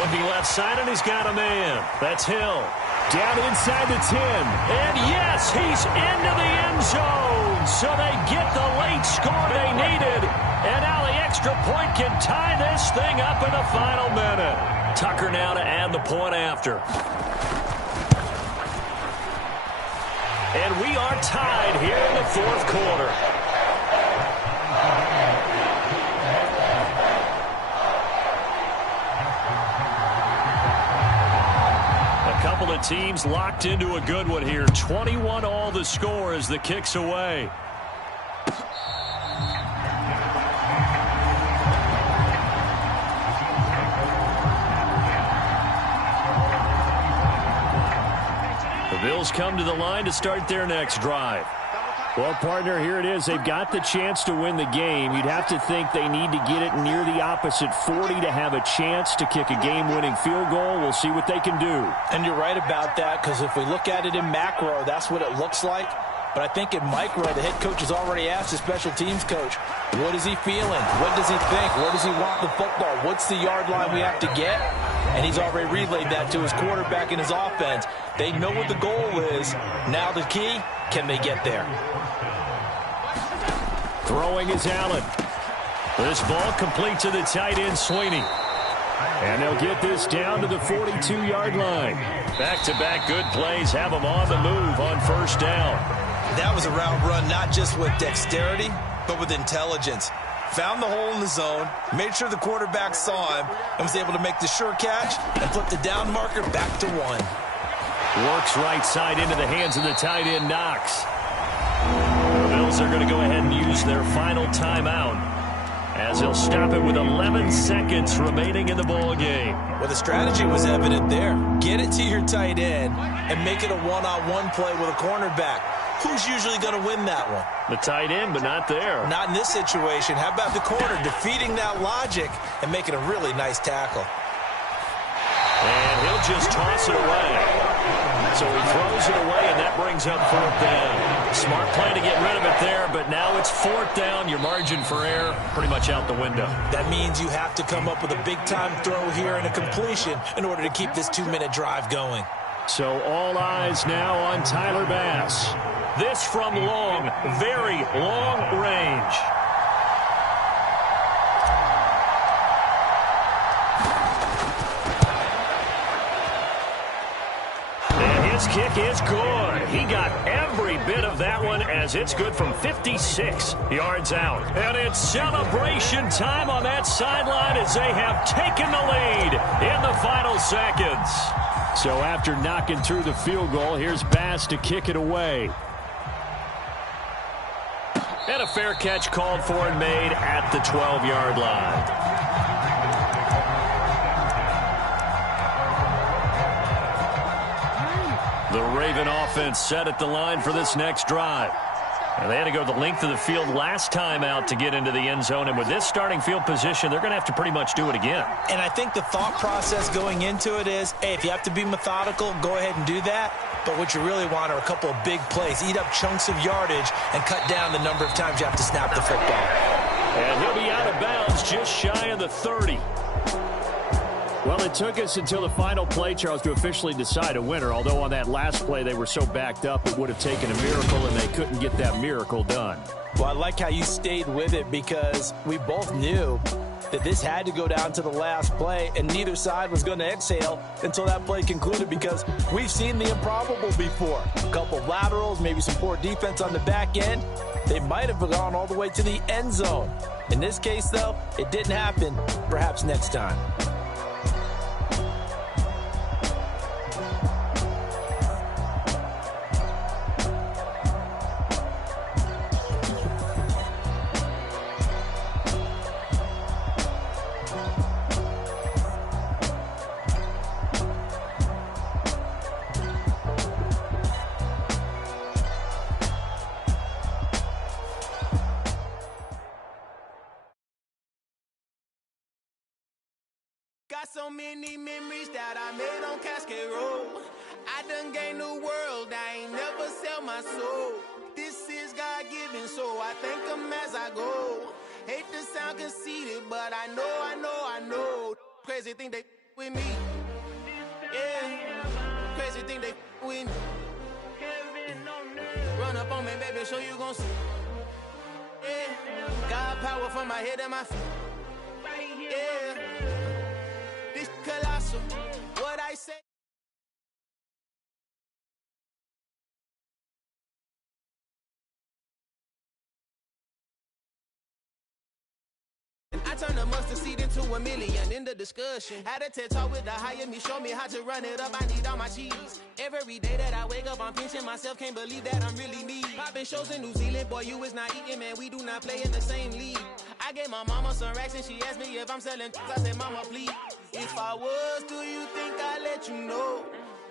Looking left side, and he's got a man. That's Hill. Down inside the 10. And yes, he's into the end zone. So they get the late score they needed. And now the extra point can tie this thing up in the final minute. Tucker now to add the point after. And we are tied here in the 4th quarter. Couple of teams locked into a good one here. 21 all the score as the kick's away. The Bills come to the line to start their next drive. Well, partner, here it is. They've got the chance to win the game. You'd have to think they need to get it near the opposite 40 to have a chance to kick a game-winning field goal. We'll see what they can do. And you're right about that, because if we look at it in macro, that's what it looks like. But I think in micro, the head coach has already asked the special teams coach, what is he feeling? What does he think? Where does he want the football? What's the yard line we have to get? And he's already relayed that to his quarterback and his offense. They know what the goal is. Now the key, can they get there? Throwing is Allen. This ball complete to the tight end, Sweeney. And they'll get this down to the 42-yard line. Back-to-back good plays have them on the move on first down. That was a route run not just with dexterity, but with intelligence. Found the hole in the zone, made sure the quarterback saw him, and was able to make the sure catch and flip the down marker back to 1. Works right side into the hands of the tight end, Knox. The Bills are going to go ahead and use their final timeout as they'll stop it with 11 seconds remaining in the ball game. Well, the strategy was evident there. Get it to your tight end and make it a one-on-one play with a cornerback. Who's usually going to win that one? The tight end, but not there. Not in this situation. How about the corner defeating that logic and making a really nice tackle? And he'll just toss it away. So he throws it away, and that brings up 4th down. Smart play to get rid of it there, but now it's 4th down. Your margin for error pretty much out the window. That means you have to come up with a big-time throw here and a completion in order to keep this 2-minute drive going. So all eyes now on Tyler Bass. This from long, very long range. And his kick is good. He got every bit of that one as it's good from 56 yards out. And it's celebration time on that sideline as they have taken the lead in the final seconds. So after knocking through the field goal, here's Bass to kick it away. And a fair catch called for and made at the 12-yard line. The Raven offense set at the line for this next drive. And they had to go the length of the field last time out to get into the end zone. And with this starting field position, they're going to have to pretty much do it again. And I think the thought process going into it is, hey, if you have to be methodical, go ahead and do that. But what you really want are a couple of big plays. Eat up chunks of yardage and cut down the number of times you have to snap the football. And he'll be out of bounds just shy of the 30. Well, it took us until the final play, Charles, to officially decide a winner. Although on that last play they were so backed up it would have taken a miracle, and they couldn't get that miracle done. Well, I like how you stayed with it because we both knew that this had to go down to the last play, and neither side was going to exhale until that play concluded because we've seen the improbable before. A couple of laterals, maybe some poor defense on the back end. They might have gone all the way to the end zone. In this case, though, it didn't happen. Perhaps next time. Got so many memories that I made on Cascade Road. I done gained the world, I ain't never sell my soul. This is God-given, so I thank him as I go. Hate to sound conceited, but I know. Crazy thing they with me. Yeah, crazy thing they with me. Run up on me, baby, so you gon' see. Yeah, God power from my head and my feet. Yeah. Colossal, what I say. I turned a mustard seed into a million in the discussion. Had a TED talk with the higher me, show me how to run it up. I need all my cheese. Every day that I wake up, I'm pinching myself. Can't believe that I'm really me. Popping shows in New Zealand, boy, you is not eating, man. We do not play in the same league. I gave my mama some racks and she asked me if I'm selling. I said, mama, please. If I was, do you think I'd let you know?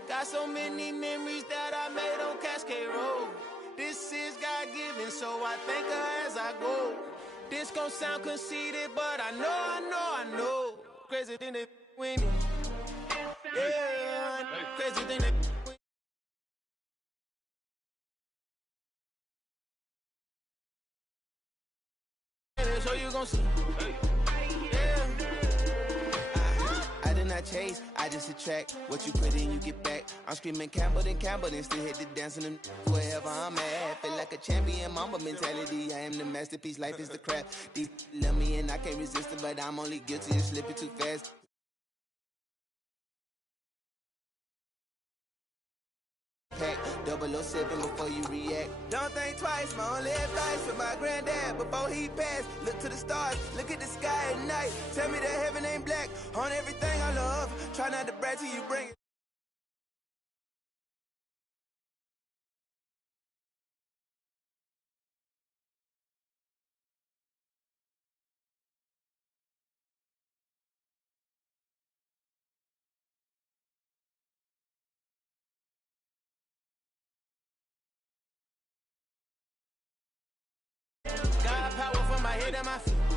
Got so many memories that I made on Cascade Road. This is God-given, so I thank her as I go. This gon' sound conceited, but I know. Crazy thing they with me. Yeah, crazy thing they with me. So you gon' see. Yeah. I did not chase, I just attract. What you put in, you get back. I'm screaming Campbell, then still hit the dance and wherever I'm at. Feel like a champion, mama mentality. I am the masterpiece, life is the crap. Deep love me and I can't resist it, but I'm only guilty of slipping too fast. pack 007 before you react. Don't think twice, my only advice for my granddad before he passed. Look to the stars, look at the sky at night. Tell me that heaven ain't black on everything I love. Try not to brag till you bring it. Got power from my head and my feet.